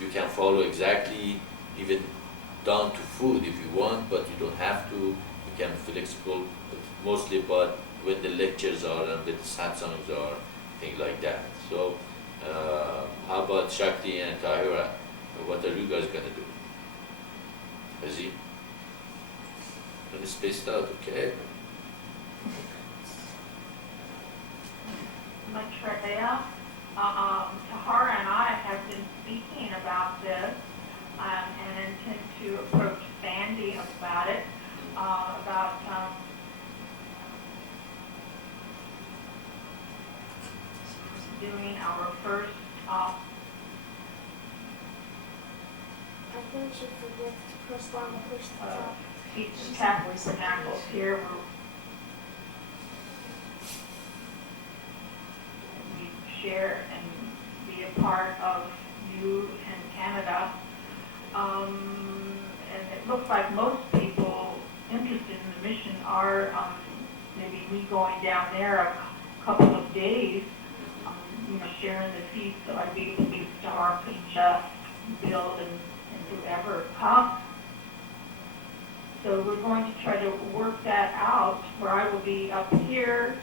you can follow exactly, even down to food if you want, but you don't have to. You can be flexible, but mostly about when the lectures are and when the satsangs are, things like that. So how about Shakti and Tahira? What are you guys going to do? Is spaced out, okay? Maitreya, Tahara and I have been speaking about this and intend to approach Sandy about it, about doing our first I think she forgets to push down the push the top. Feast Tabernacles here. share and be a part of you in Canada. And it looks like most people interested in the mission are maybe me going down there a couple of days, sharing the feast, so I'd be able to start and just build and whoever comes. So we're going to try to work that out, where I will be up here,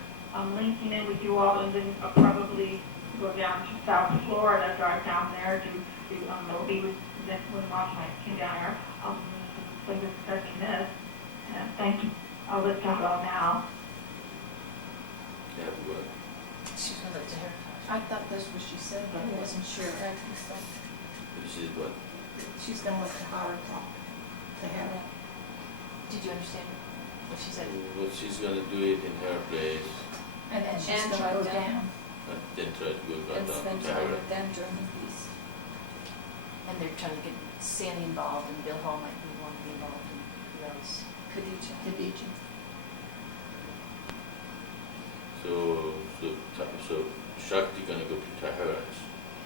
linking in with you all, and then I'll probably go down to South Florida, drive down there to be with them when my came down there. So just discussing this. And thank you. I'll let you go now. Yeah, well, She's gonna let Tahara talk. I thought that's what she said, but I wasn't sure. this is what? She's gonna let Tahara talk. Tahara. Did you understand what she said? Well, she's gonna do it in her place, And then she's And gonna go drive down. down and then try to go And down spend to time Tahara. with them during the feast. And they're trying to get Sandy involved, and Bill Hall might be want to be involved, and who else? Khadija. to Beach. So Shakti gonna go to Tahara's,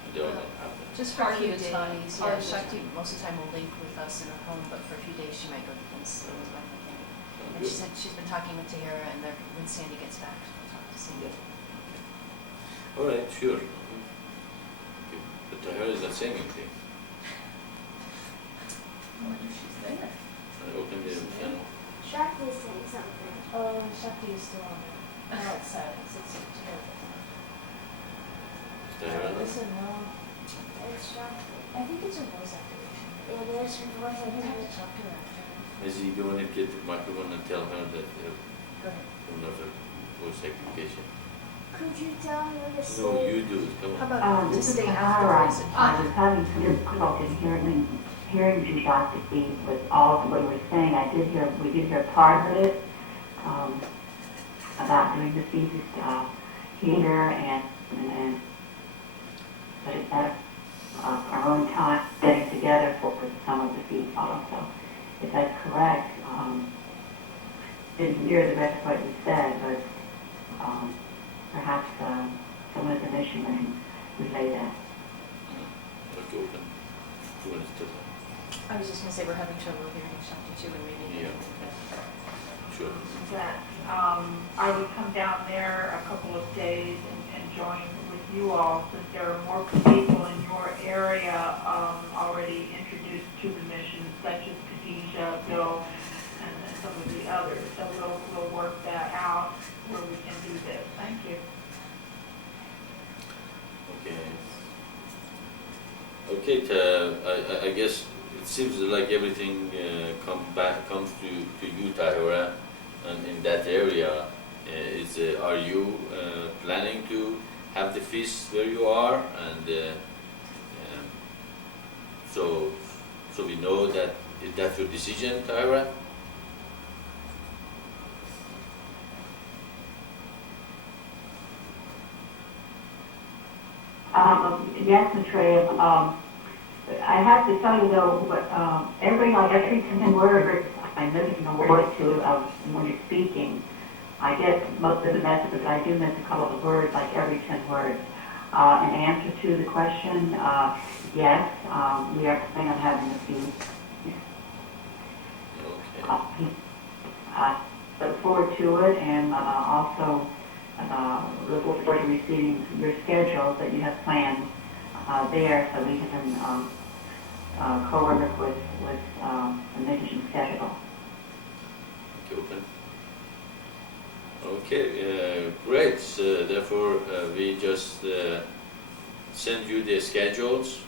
and they all gonna have that. Just for a few Part of the time. days, Or yeah. Shakti. Most of the time will link with us in her home, but for a few days she might go to Vince. That was my thinking. Sound And good? she said she's been talking with Tahara, and when Sandy gets back, she'll talk to Sandy. Yeah. All right, sure. Okay. But Tahara is not saying anything. I wonder if she's there. I opened the piano. Shakti's saying something. Oh, Shakti is still on there. No, it's silence. It's Tahara. Is Tahara not? Listen, no. It's Shakti. I think it's her voice activation. Yeah, there's her voice. I I'm gonna have think to talk to her after. Is he going to get the microphone and tell her that Go ahead. another voice activation? could you tell me what to say? No, you do it. Come How on. about to This is stay Tahara. outdoors? I was having some difficulty hearing you, Dr. B, with all of what you were saying. We did hear part of it, about doing the feast here and but it's at our own time getting together for some of the feast also. If that's correct, didn't hear the rest of what you said, but perhaps someone at the mission can relay that. Okay, open. You want to start? I was just gonna say we're having trouble hearing Shakti too, and maybe. Yeah. Sure. That I would come down there a couple of days and join with you all, since there are more people in your area already introduced to the mission, such as Khadija, Bill, and some of the others. So we'll work that out where we can do this. Thank you. Okay. Okay, I guess it seems like everything comes to you, Tahara, and in that area. Are you planning to have the feast where you are, and so we know that that's your decision, Tahara? Yes, Maitreya. I have to tell you though, but every 10 words, I miss a word or two when you're speaking. I get most of the message, but I do miss a couple of words, like every 10 words. In answer to the question, yes, we are planning on having a feast. Okay. Look forward to it, and also look forward to receiving your schedules that you have planned there, so we can co-work with the mission schedule. Okay, open. Okay, great. So therefore, we just send you the schedules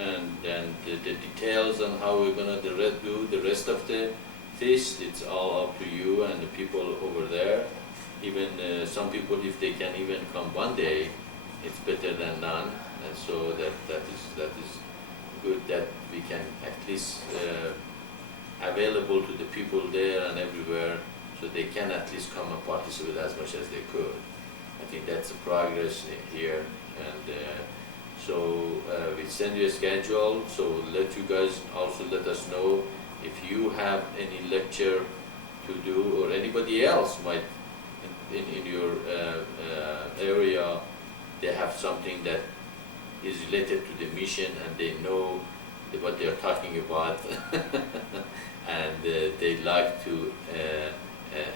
and the details on how we're gonna do the rest of the feast. It's all up to you and the people over there. Even some people, if they can even come one day, it's better than none. And so that is good that we can at least available to the people there and everywhere, so they can at least come and participate as much as they could. I think that's a progress here, and so we send you a schedule. So let you guys also let us know if you have any lecture to do, or anybody else might in your area they have something that is related to the mission and they know what they are talking about and they like to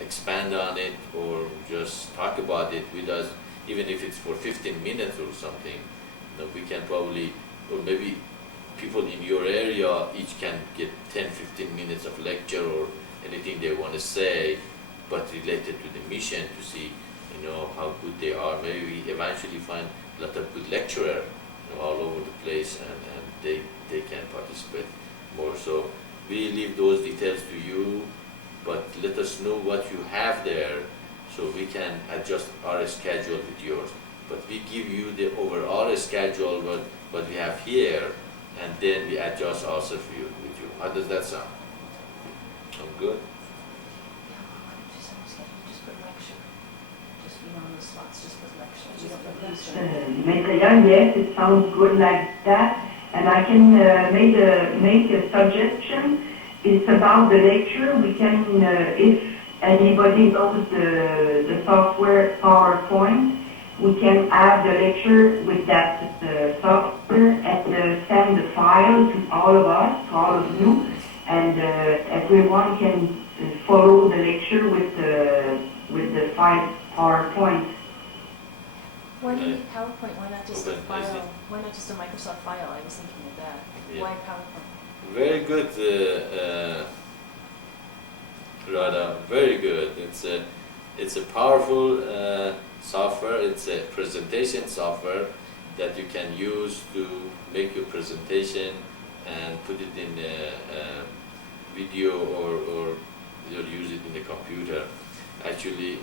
expand on it or just talk about it with us, even if it's for 15 minutes or something. We can probably, or maybe people in your area each can get 10-15 minutes of lecture or anything they want to say, but related to the mission, to see how good they are. Maybe we eventually find a lot of good lecturer all over the place, and they can participate more. So we leave those details to you, but let us know what you have there so we can adjust our schedule with yours. But we give you the overall schedule, what we have here, and then we adjust ourselves with you. How does that sound? Sound good? Just put lecture. Just, on the slots, just put lecture. You don't put lecture. Maitreya, yes, it sounds good like that. And I can make a suggestion. It's about the lecture. We can, if anybody knows the software PowerPoint, we can add the lecture with that software and send the file to all of us, to all of you, and everyone can follow the lecture with the file PowerPoint. Why do you need PowerPoint? Why not just a Open, file? Why not just a Microsoft file? I was thinking of that. Yeah. Why PowerPoint? Very good, Radha. Very good. It's a powerful software. It's a presentation software that you can use to make your presentation and put it in a video or you'll use it in the computer. Actually,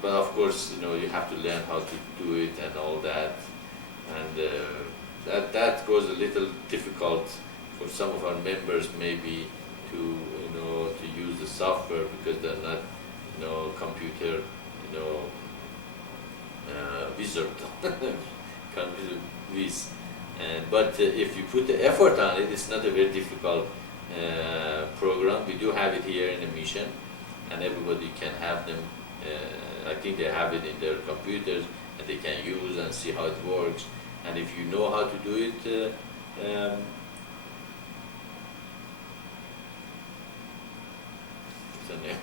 but of course, you have to learn how to do it and all that, and that goes a little difficult for some of our members maybe to use the software because they're not computer wizard computer whiz. But if you put the effort on it, it's not a very difficult program. We do have it here in the mission, and everybody can have them. I think they have it in their computers, and they can use and see how it works. And if you know how to do it, what's her name?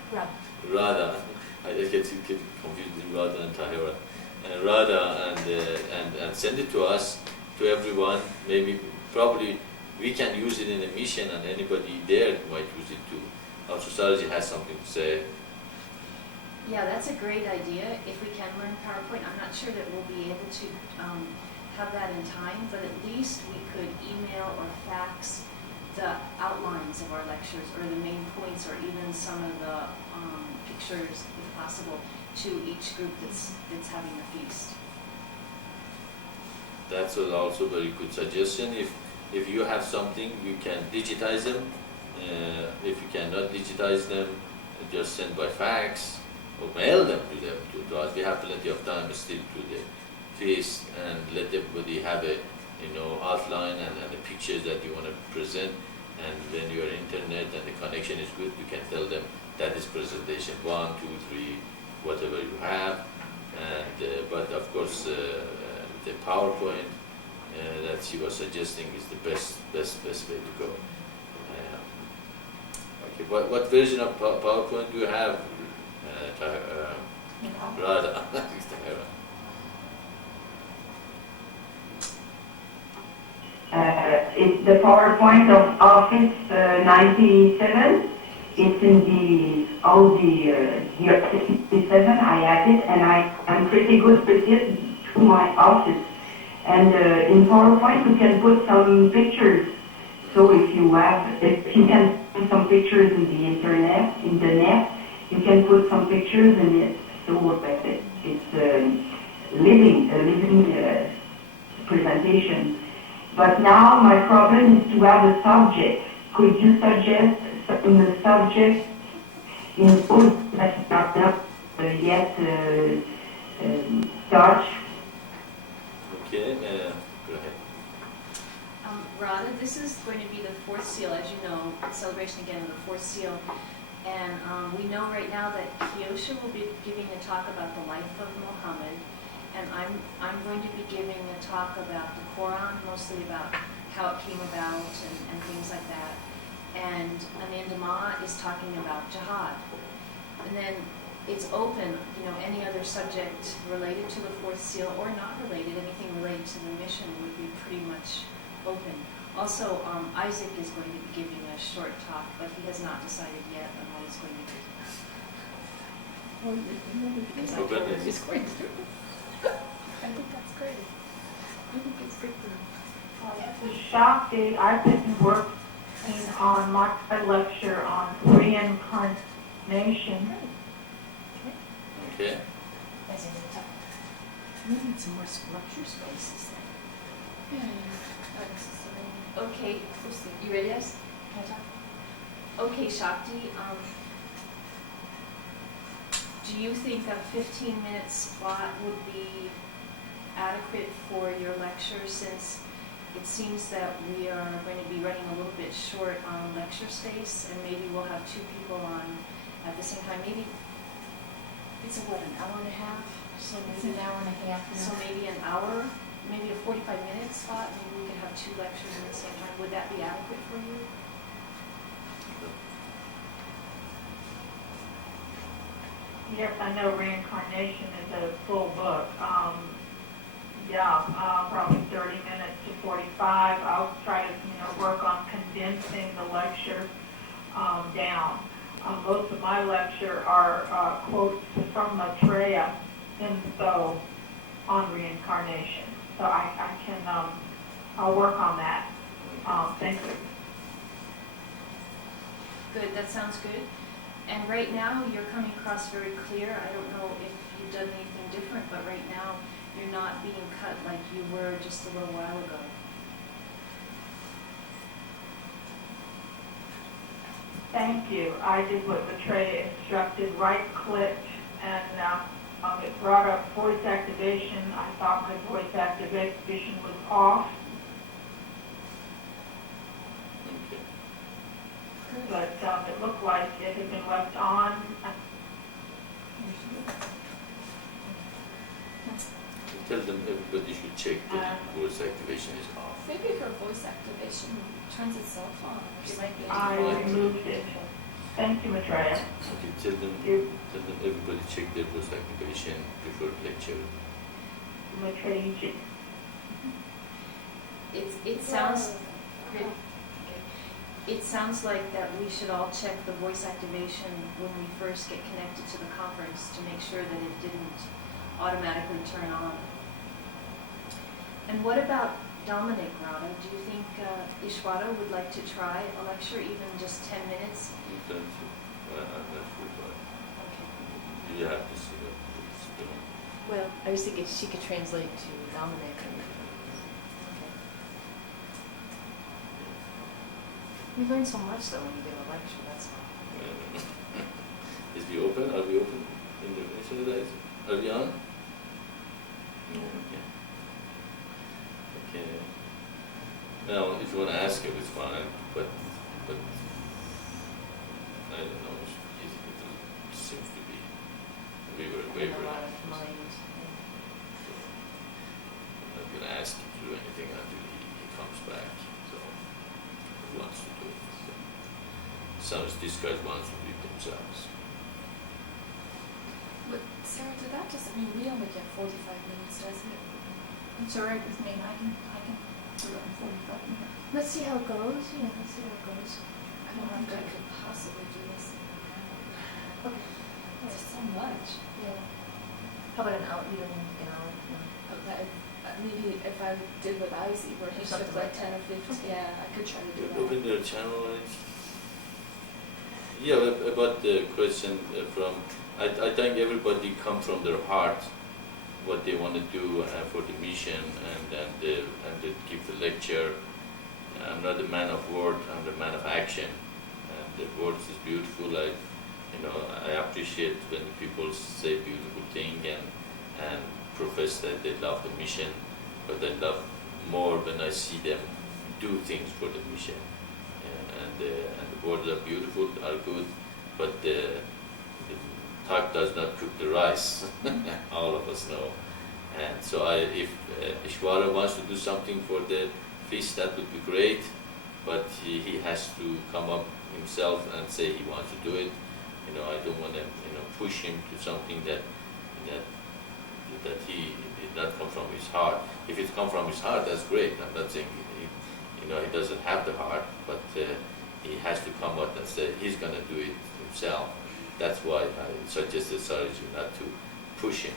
Radha. I just get confused with Radha and Tahira. Radha, and send it to us, to everyone. Maybe, probably, we can use it in a mission, and anybody there might use it too. Our society has something to say. Yeah, that's a great idea. If we can learn PowerPoint, I'm not sure that we'll be able to have that in time, but at least we could email or fax the outlines of our lectures or the main points or even some of the pictures, if possible, to each group that's having the feast. That's also a very good suggestion. If you have something, you can digitize them. If you cannot digitize them, just send by fax or mail them to us. We have plenty of time still to the feast, and let everybody have a outline and the pictures that you want to present. And when your internet and the connection is good, you can tell them that is presentation 1, 2, 3, whatever you have. And but of course, the PowerPoint that she was suggesting is the best way to go. Okay, what version of PowerPoint do you have, Radha? It's the PowerPoint of Office 97. It's in all the year 67. I had it, and I'm pretty good with it to my office. And in PowerPoint, you can put some pictures. So if you can put some pictures in the net, you can put some pictures in it. So it's a living presentation. But now my problem is to have a subject. Could you suggest some subject in both that not yet start? Okay, go ahead. Radha, this is going to be the fourth seal, as you know, celebration again of the fourth seal. And we know right now that Kyosha will be giving a talk about the life of Muhammad. I'm going to be giving a talk about the Quran, mostly about how it came about and things like that. And Ananda Ma is talking about jihad. And then it's open, any other subject related to the fourth seal or not related, anything related to the mission would be pretty much open. Also, Isaac is going to be giving a short talk, but he has not decided yet on what he's going to do. Oh, goodness. It's great. I think that's great. I think it's good for The Shakti, I've been working on my lecture on reincarnation. Okay. we need some more lecture spaces then. Okay, you ready, guys? Can I talk? Okay, Shakti, do you think a 15-minute slot would be adequate for your lecture, since it seems that we are going to be running a little bit short on lecture space, and maybe we'll have two people on at the same time? Maybe it's an hour and a half? So It's maybe an hour and a half. So maybe an hour, maybe a 45-minute slot, maybe we could have two lectures at the same time. Would that be adequate for you? Yes, I know reincarnation is a full book. Probably 30 minutes to 45. I'll try to, work on condensing the lecture down. Most of my lecture are quotes from Maitreya on reincarnation. So I can, I'll work on that. Thank you. Good, that sounds good. And right now, you're coming across very clear. I don't know if you've done anything different, but right now, you're not being cut like you were just a little while ago. Thank you. I did what Maitreya instructed, right-clicked, and it brought up voice activation. I thought my voice activation was off, Okay. but it looked like it had been left on. Tell them everybody should check that voice activation is off. Maybe her voice activation turns itself on or something. I removed it. Thank you, Maitreya. Okay, tell them everybody check their voice activation before lecture. Maitreya, It sounds good. It sounds like that we should all check the voice activation when we first get connected to the conference to make sure that it didn't automatically turn on. And what about Dominic, Radha? Do you think Ishwara would like to try a lecture, even just 10 minutes? I'm not sure, but Okay. you have to see what it's doing. Well, I was thinking she could translate to Dominic. We learn so much though when you give a lecture, that's all. Is we open? Are we open in the mission guys? Are we on? No. Okay. Okay. Now, if you want to ask him, it's fine, but I don't know. It seems to be wavering. A lot of mind. I'm not going to ask him to do anything until he comes back. So, he wants to do it. So, sounds these guys want to do it themselves. But Sarah, did that just mean we only get 45 minutes, doesn't it? It's all right with me, I can do it in 45 minutes. Let's see how it goes. Let's see how it goes. I don't think I could possibly do this in an hour. Okay. There's so much. Yeah. How about an hour? You don't need an hour. No. But maybe if I did what I see, where he Something took like like 10 or 15, yeah, I could try to do You that. open their channel, right? Yeah, about the question from, I think everybody come from their heart, what they want to do for the mission, and they give the lecture. I'm not a man of word, I'm the man of action. And the words is beautiful. I appreciate when the people say beautiful thing and profess that they love the mission, but I love more when I see them do things for the mission. And the words are beautiful, are good, but the talk does not cook the rice. All of us know. And so if Ishwara wants to do something for the feast, that would be great, but he has to come up himself and say he wants to do it. I don't want to push him to something that he did not come from his heart. If it comes from his heart, that's great. I'm not saying he doesn't have the heart, but he has to come out and say he's going to do it himself. That's why I suggested Sariji not to push him.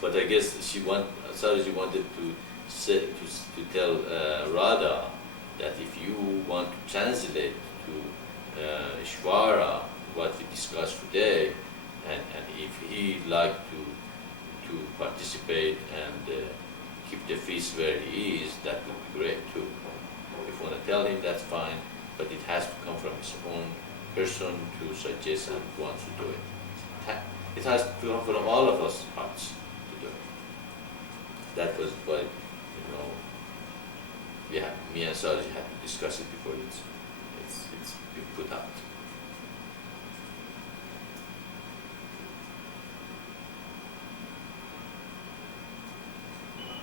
But I guess Sariji wanted to tell Radha that if you want to translate to Ishvara what we discussed today, and if he like to participate and keep the feast where he is, that would be great too. If you want to tell him, that's fine, but it has to come from his own person to suggest and wants to do it. It has to come from all of us hearts to do it. That was why, me and Sarji had to discuss it before it's been put out.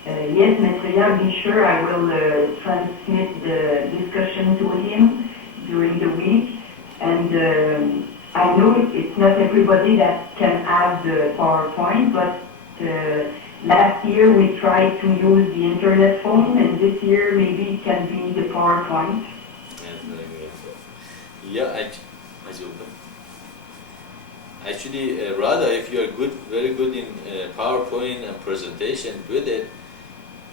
Yes, Maitreya, be sure I will transmit the discussion to him during the week. And I know it's not everybody that can have the PowerPoint, but last year we tried to use the internet phone, and this year maybe it can be the PowerPoint. Yeah, actually, Radha, if you are very good in PowerPoint and presentation with it,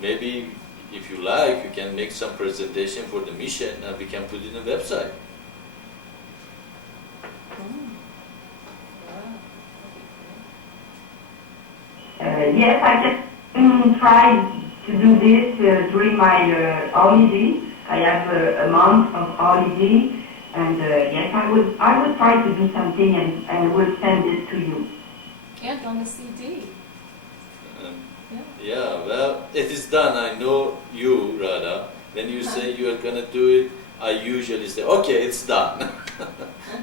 maybe if you like, you can make some presentation for the mission and we can put it on the website. Yes, I can try to do this during my holiday. I have a month of holiday, and yes, I would try to do something and will send it to you. And on the CD. Yeah, well, it is done. I know you, Radha. When you say you are going to do it, I usually say, okay, it's done.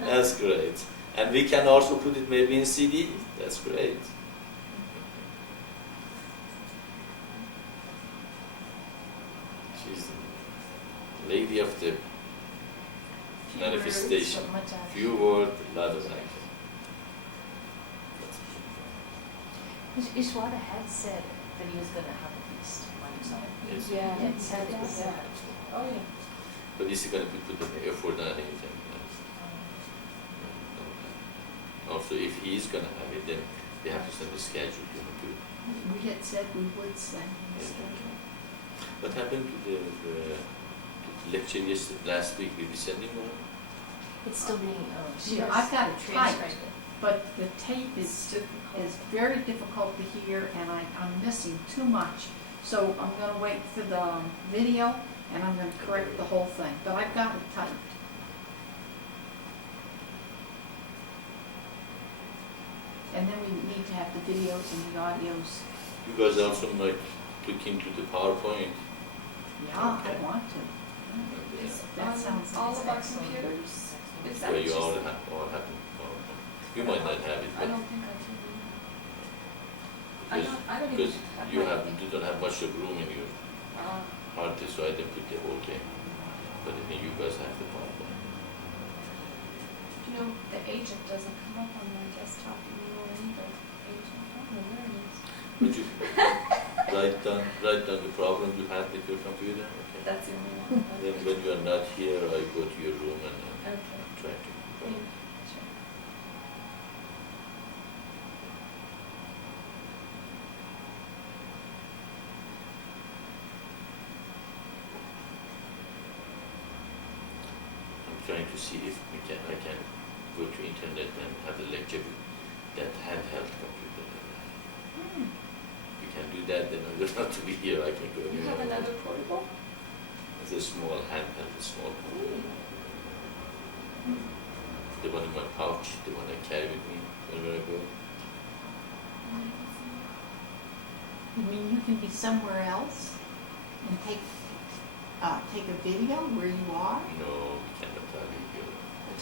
That's great. And we can also put it maybe in CD. That's great. She's the lady of the manifestation. Few words, a lot of action. Ishwara had said that he was going to have a feast on his own. Yes. Yeah. He had said it was that. Oh, yeah. But is he going to put the effort on anything? Also, if he is going to have it, then they have to send the schedule to him too. We had said we would send the schedule. What happened to the lecture last week? Did we send him one? It's still being, Yeah, I've got it typed, transcribed. but the tape is very difficult to hear, and I'm missing too much. So I'm going to wait for the video, and I'm going to correct the whole thing. But I've got it typed. And then we need to have the videos and the audios. You guys also might look into the PowerPoint. Yeah, Okay. I want to. And, That sounds all of our excellent. computers. Is that where what you you all said? have PowerPoint. You might not have it, I but don't think I do. I don't because even you my- don't have much of room in your Uh, hard disk, so I didn't put the whole thing. But I mean, you guys have the PowerPoint. the agent doesn't come up on my desktop anymore either. Agent, I don't know where it is. Would you write down the problem you had with your computer? Okay. That's the only one. Then when you are not here, I go to your room and Okay. try to. Thank you. Sure. I'm trying to see if I can go to internet and have a lecture with that handheld computer. If you can do that, then I don't have to be here. I can go You anywhere. have another portable? It's a small handheld, a small computer. The one in my pouch, the one I carry with me wherever I go. You mean you can be somewhere else and take a video where you are? No, we cannot have video.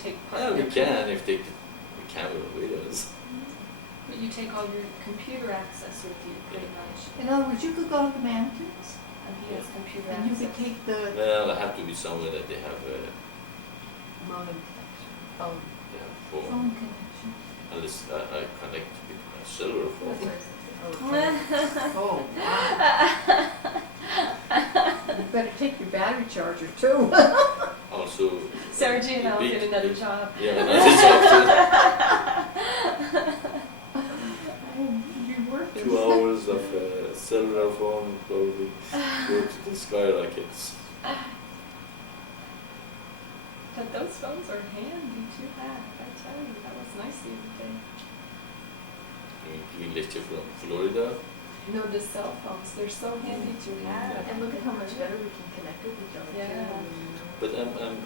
Take part Yeah, in we it. can if they take the camera with us. But you take all your computer access with you, pretty much. In other words, you could go to the mountains And he has computer and you access. could take the Well, I have to be somewhere that they have Modem connection. Phone. phone. phone connection. Unless I connect with my cellular phone. Oh, you better take your battery charger too. Also, Sergey and I'll big- get another job. Yeah, another job too. It'd be worth it. 2 hours of cellular phone probably go to the skyrockets. But those phones are handy to have, I tell you. That was nice the other day. Giving lecture from Florida. No, the cell phones, they're so handy to have. And look at how much better we can connect with each other. Yeah. But I'm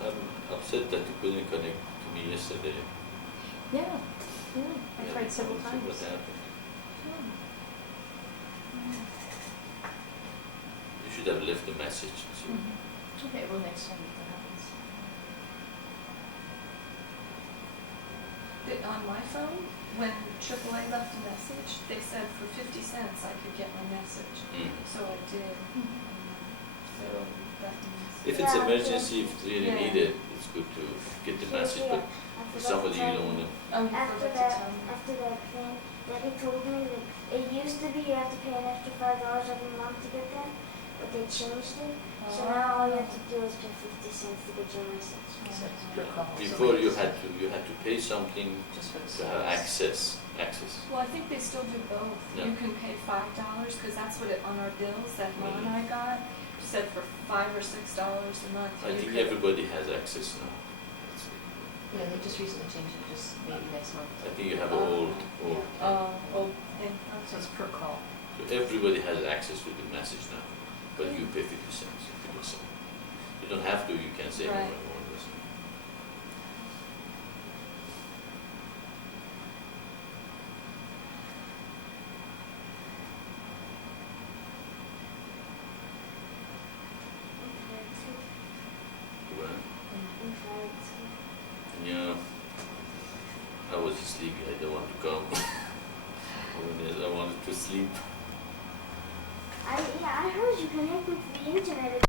upset that you couldn't connect to me yesterday. Yeah, yeah. I tried several What times. happened? You should have left a message. So. Okay, well, next time if that happens. On my phone, when AAA left a message, they said for 50 cents I could get my message. Mm. So I did. So that means. If it's Yeah, emergency, if it's really Yeah. needed, it's good to get the message. But for somebody you don't want to. Oh, you After forgot to that, tell me. after that thing, Daddy told me that it used to be you have to pay an extra $5 every month to get that, but they changed it. So now all you have to do is pay 50 cents to get your message. So it's per call. So Before we you just- had to pay something Just for the to have service. access. Well, I think they still do both. Yeah. You can pay $5 because that's what it on our bills that Mom and I got. Said for $5 or $6 a month. I you think could- everybody has access now. That's it. Yeah, they just recently changed it, just maybe next month. I think you have an old. Oh, and So it's per call. So everybody has access to the message now, but you pay 50 cents. 50%. You don't have to. You can say no Right. more. Listen. Well, yeah. I was sleepy. I don't want to come. I wanted to sleep. I heard you connect with the internet.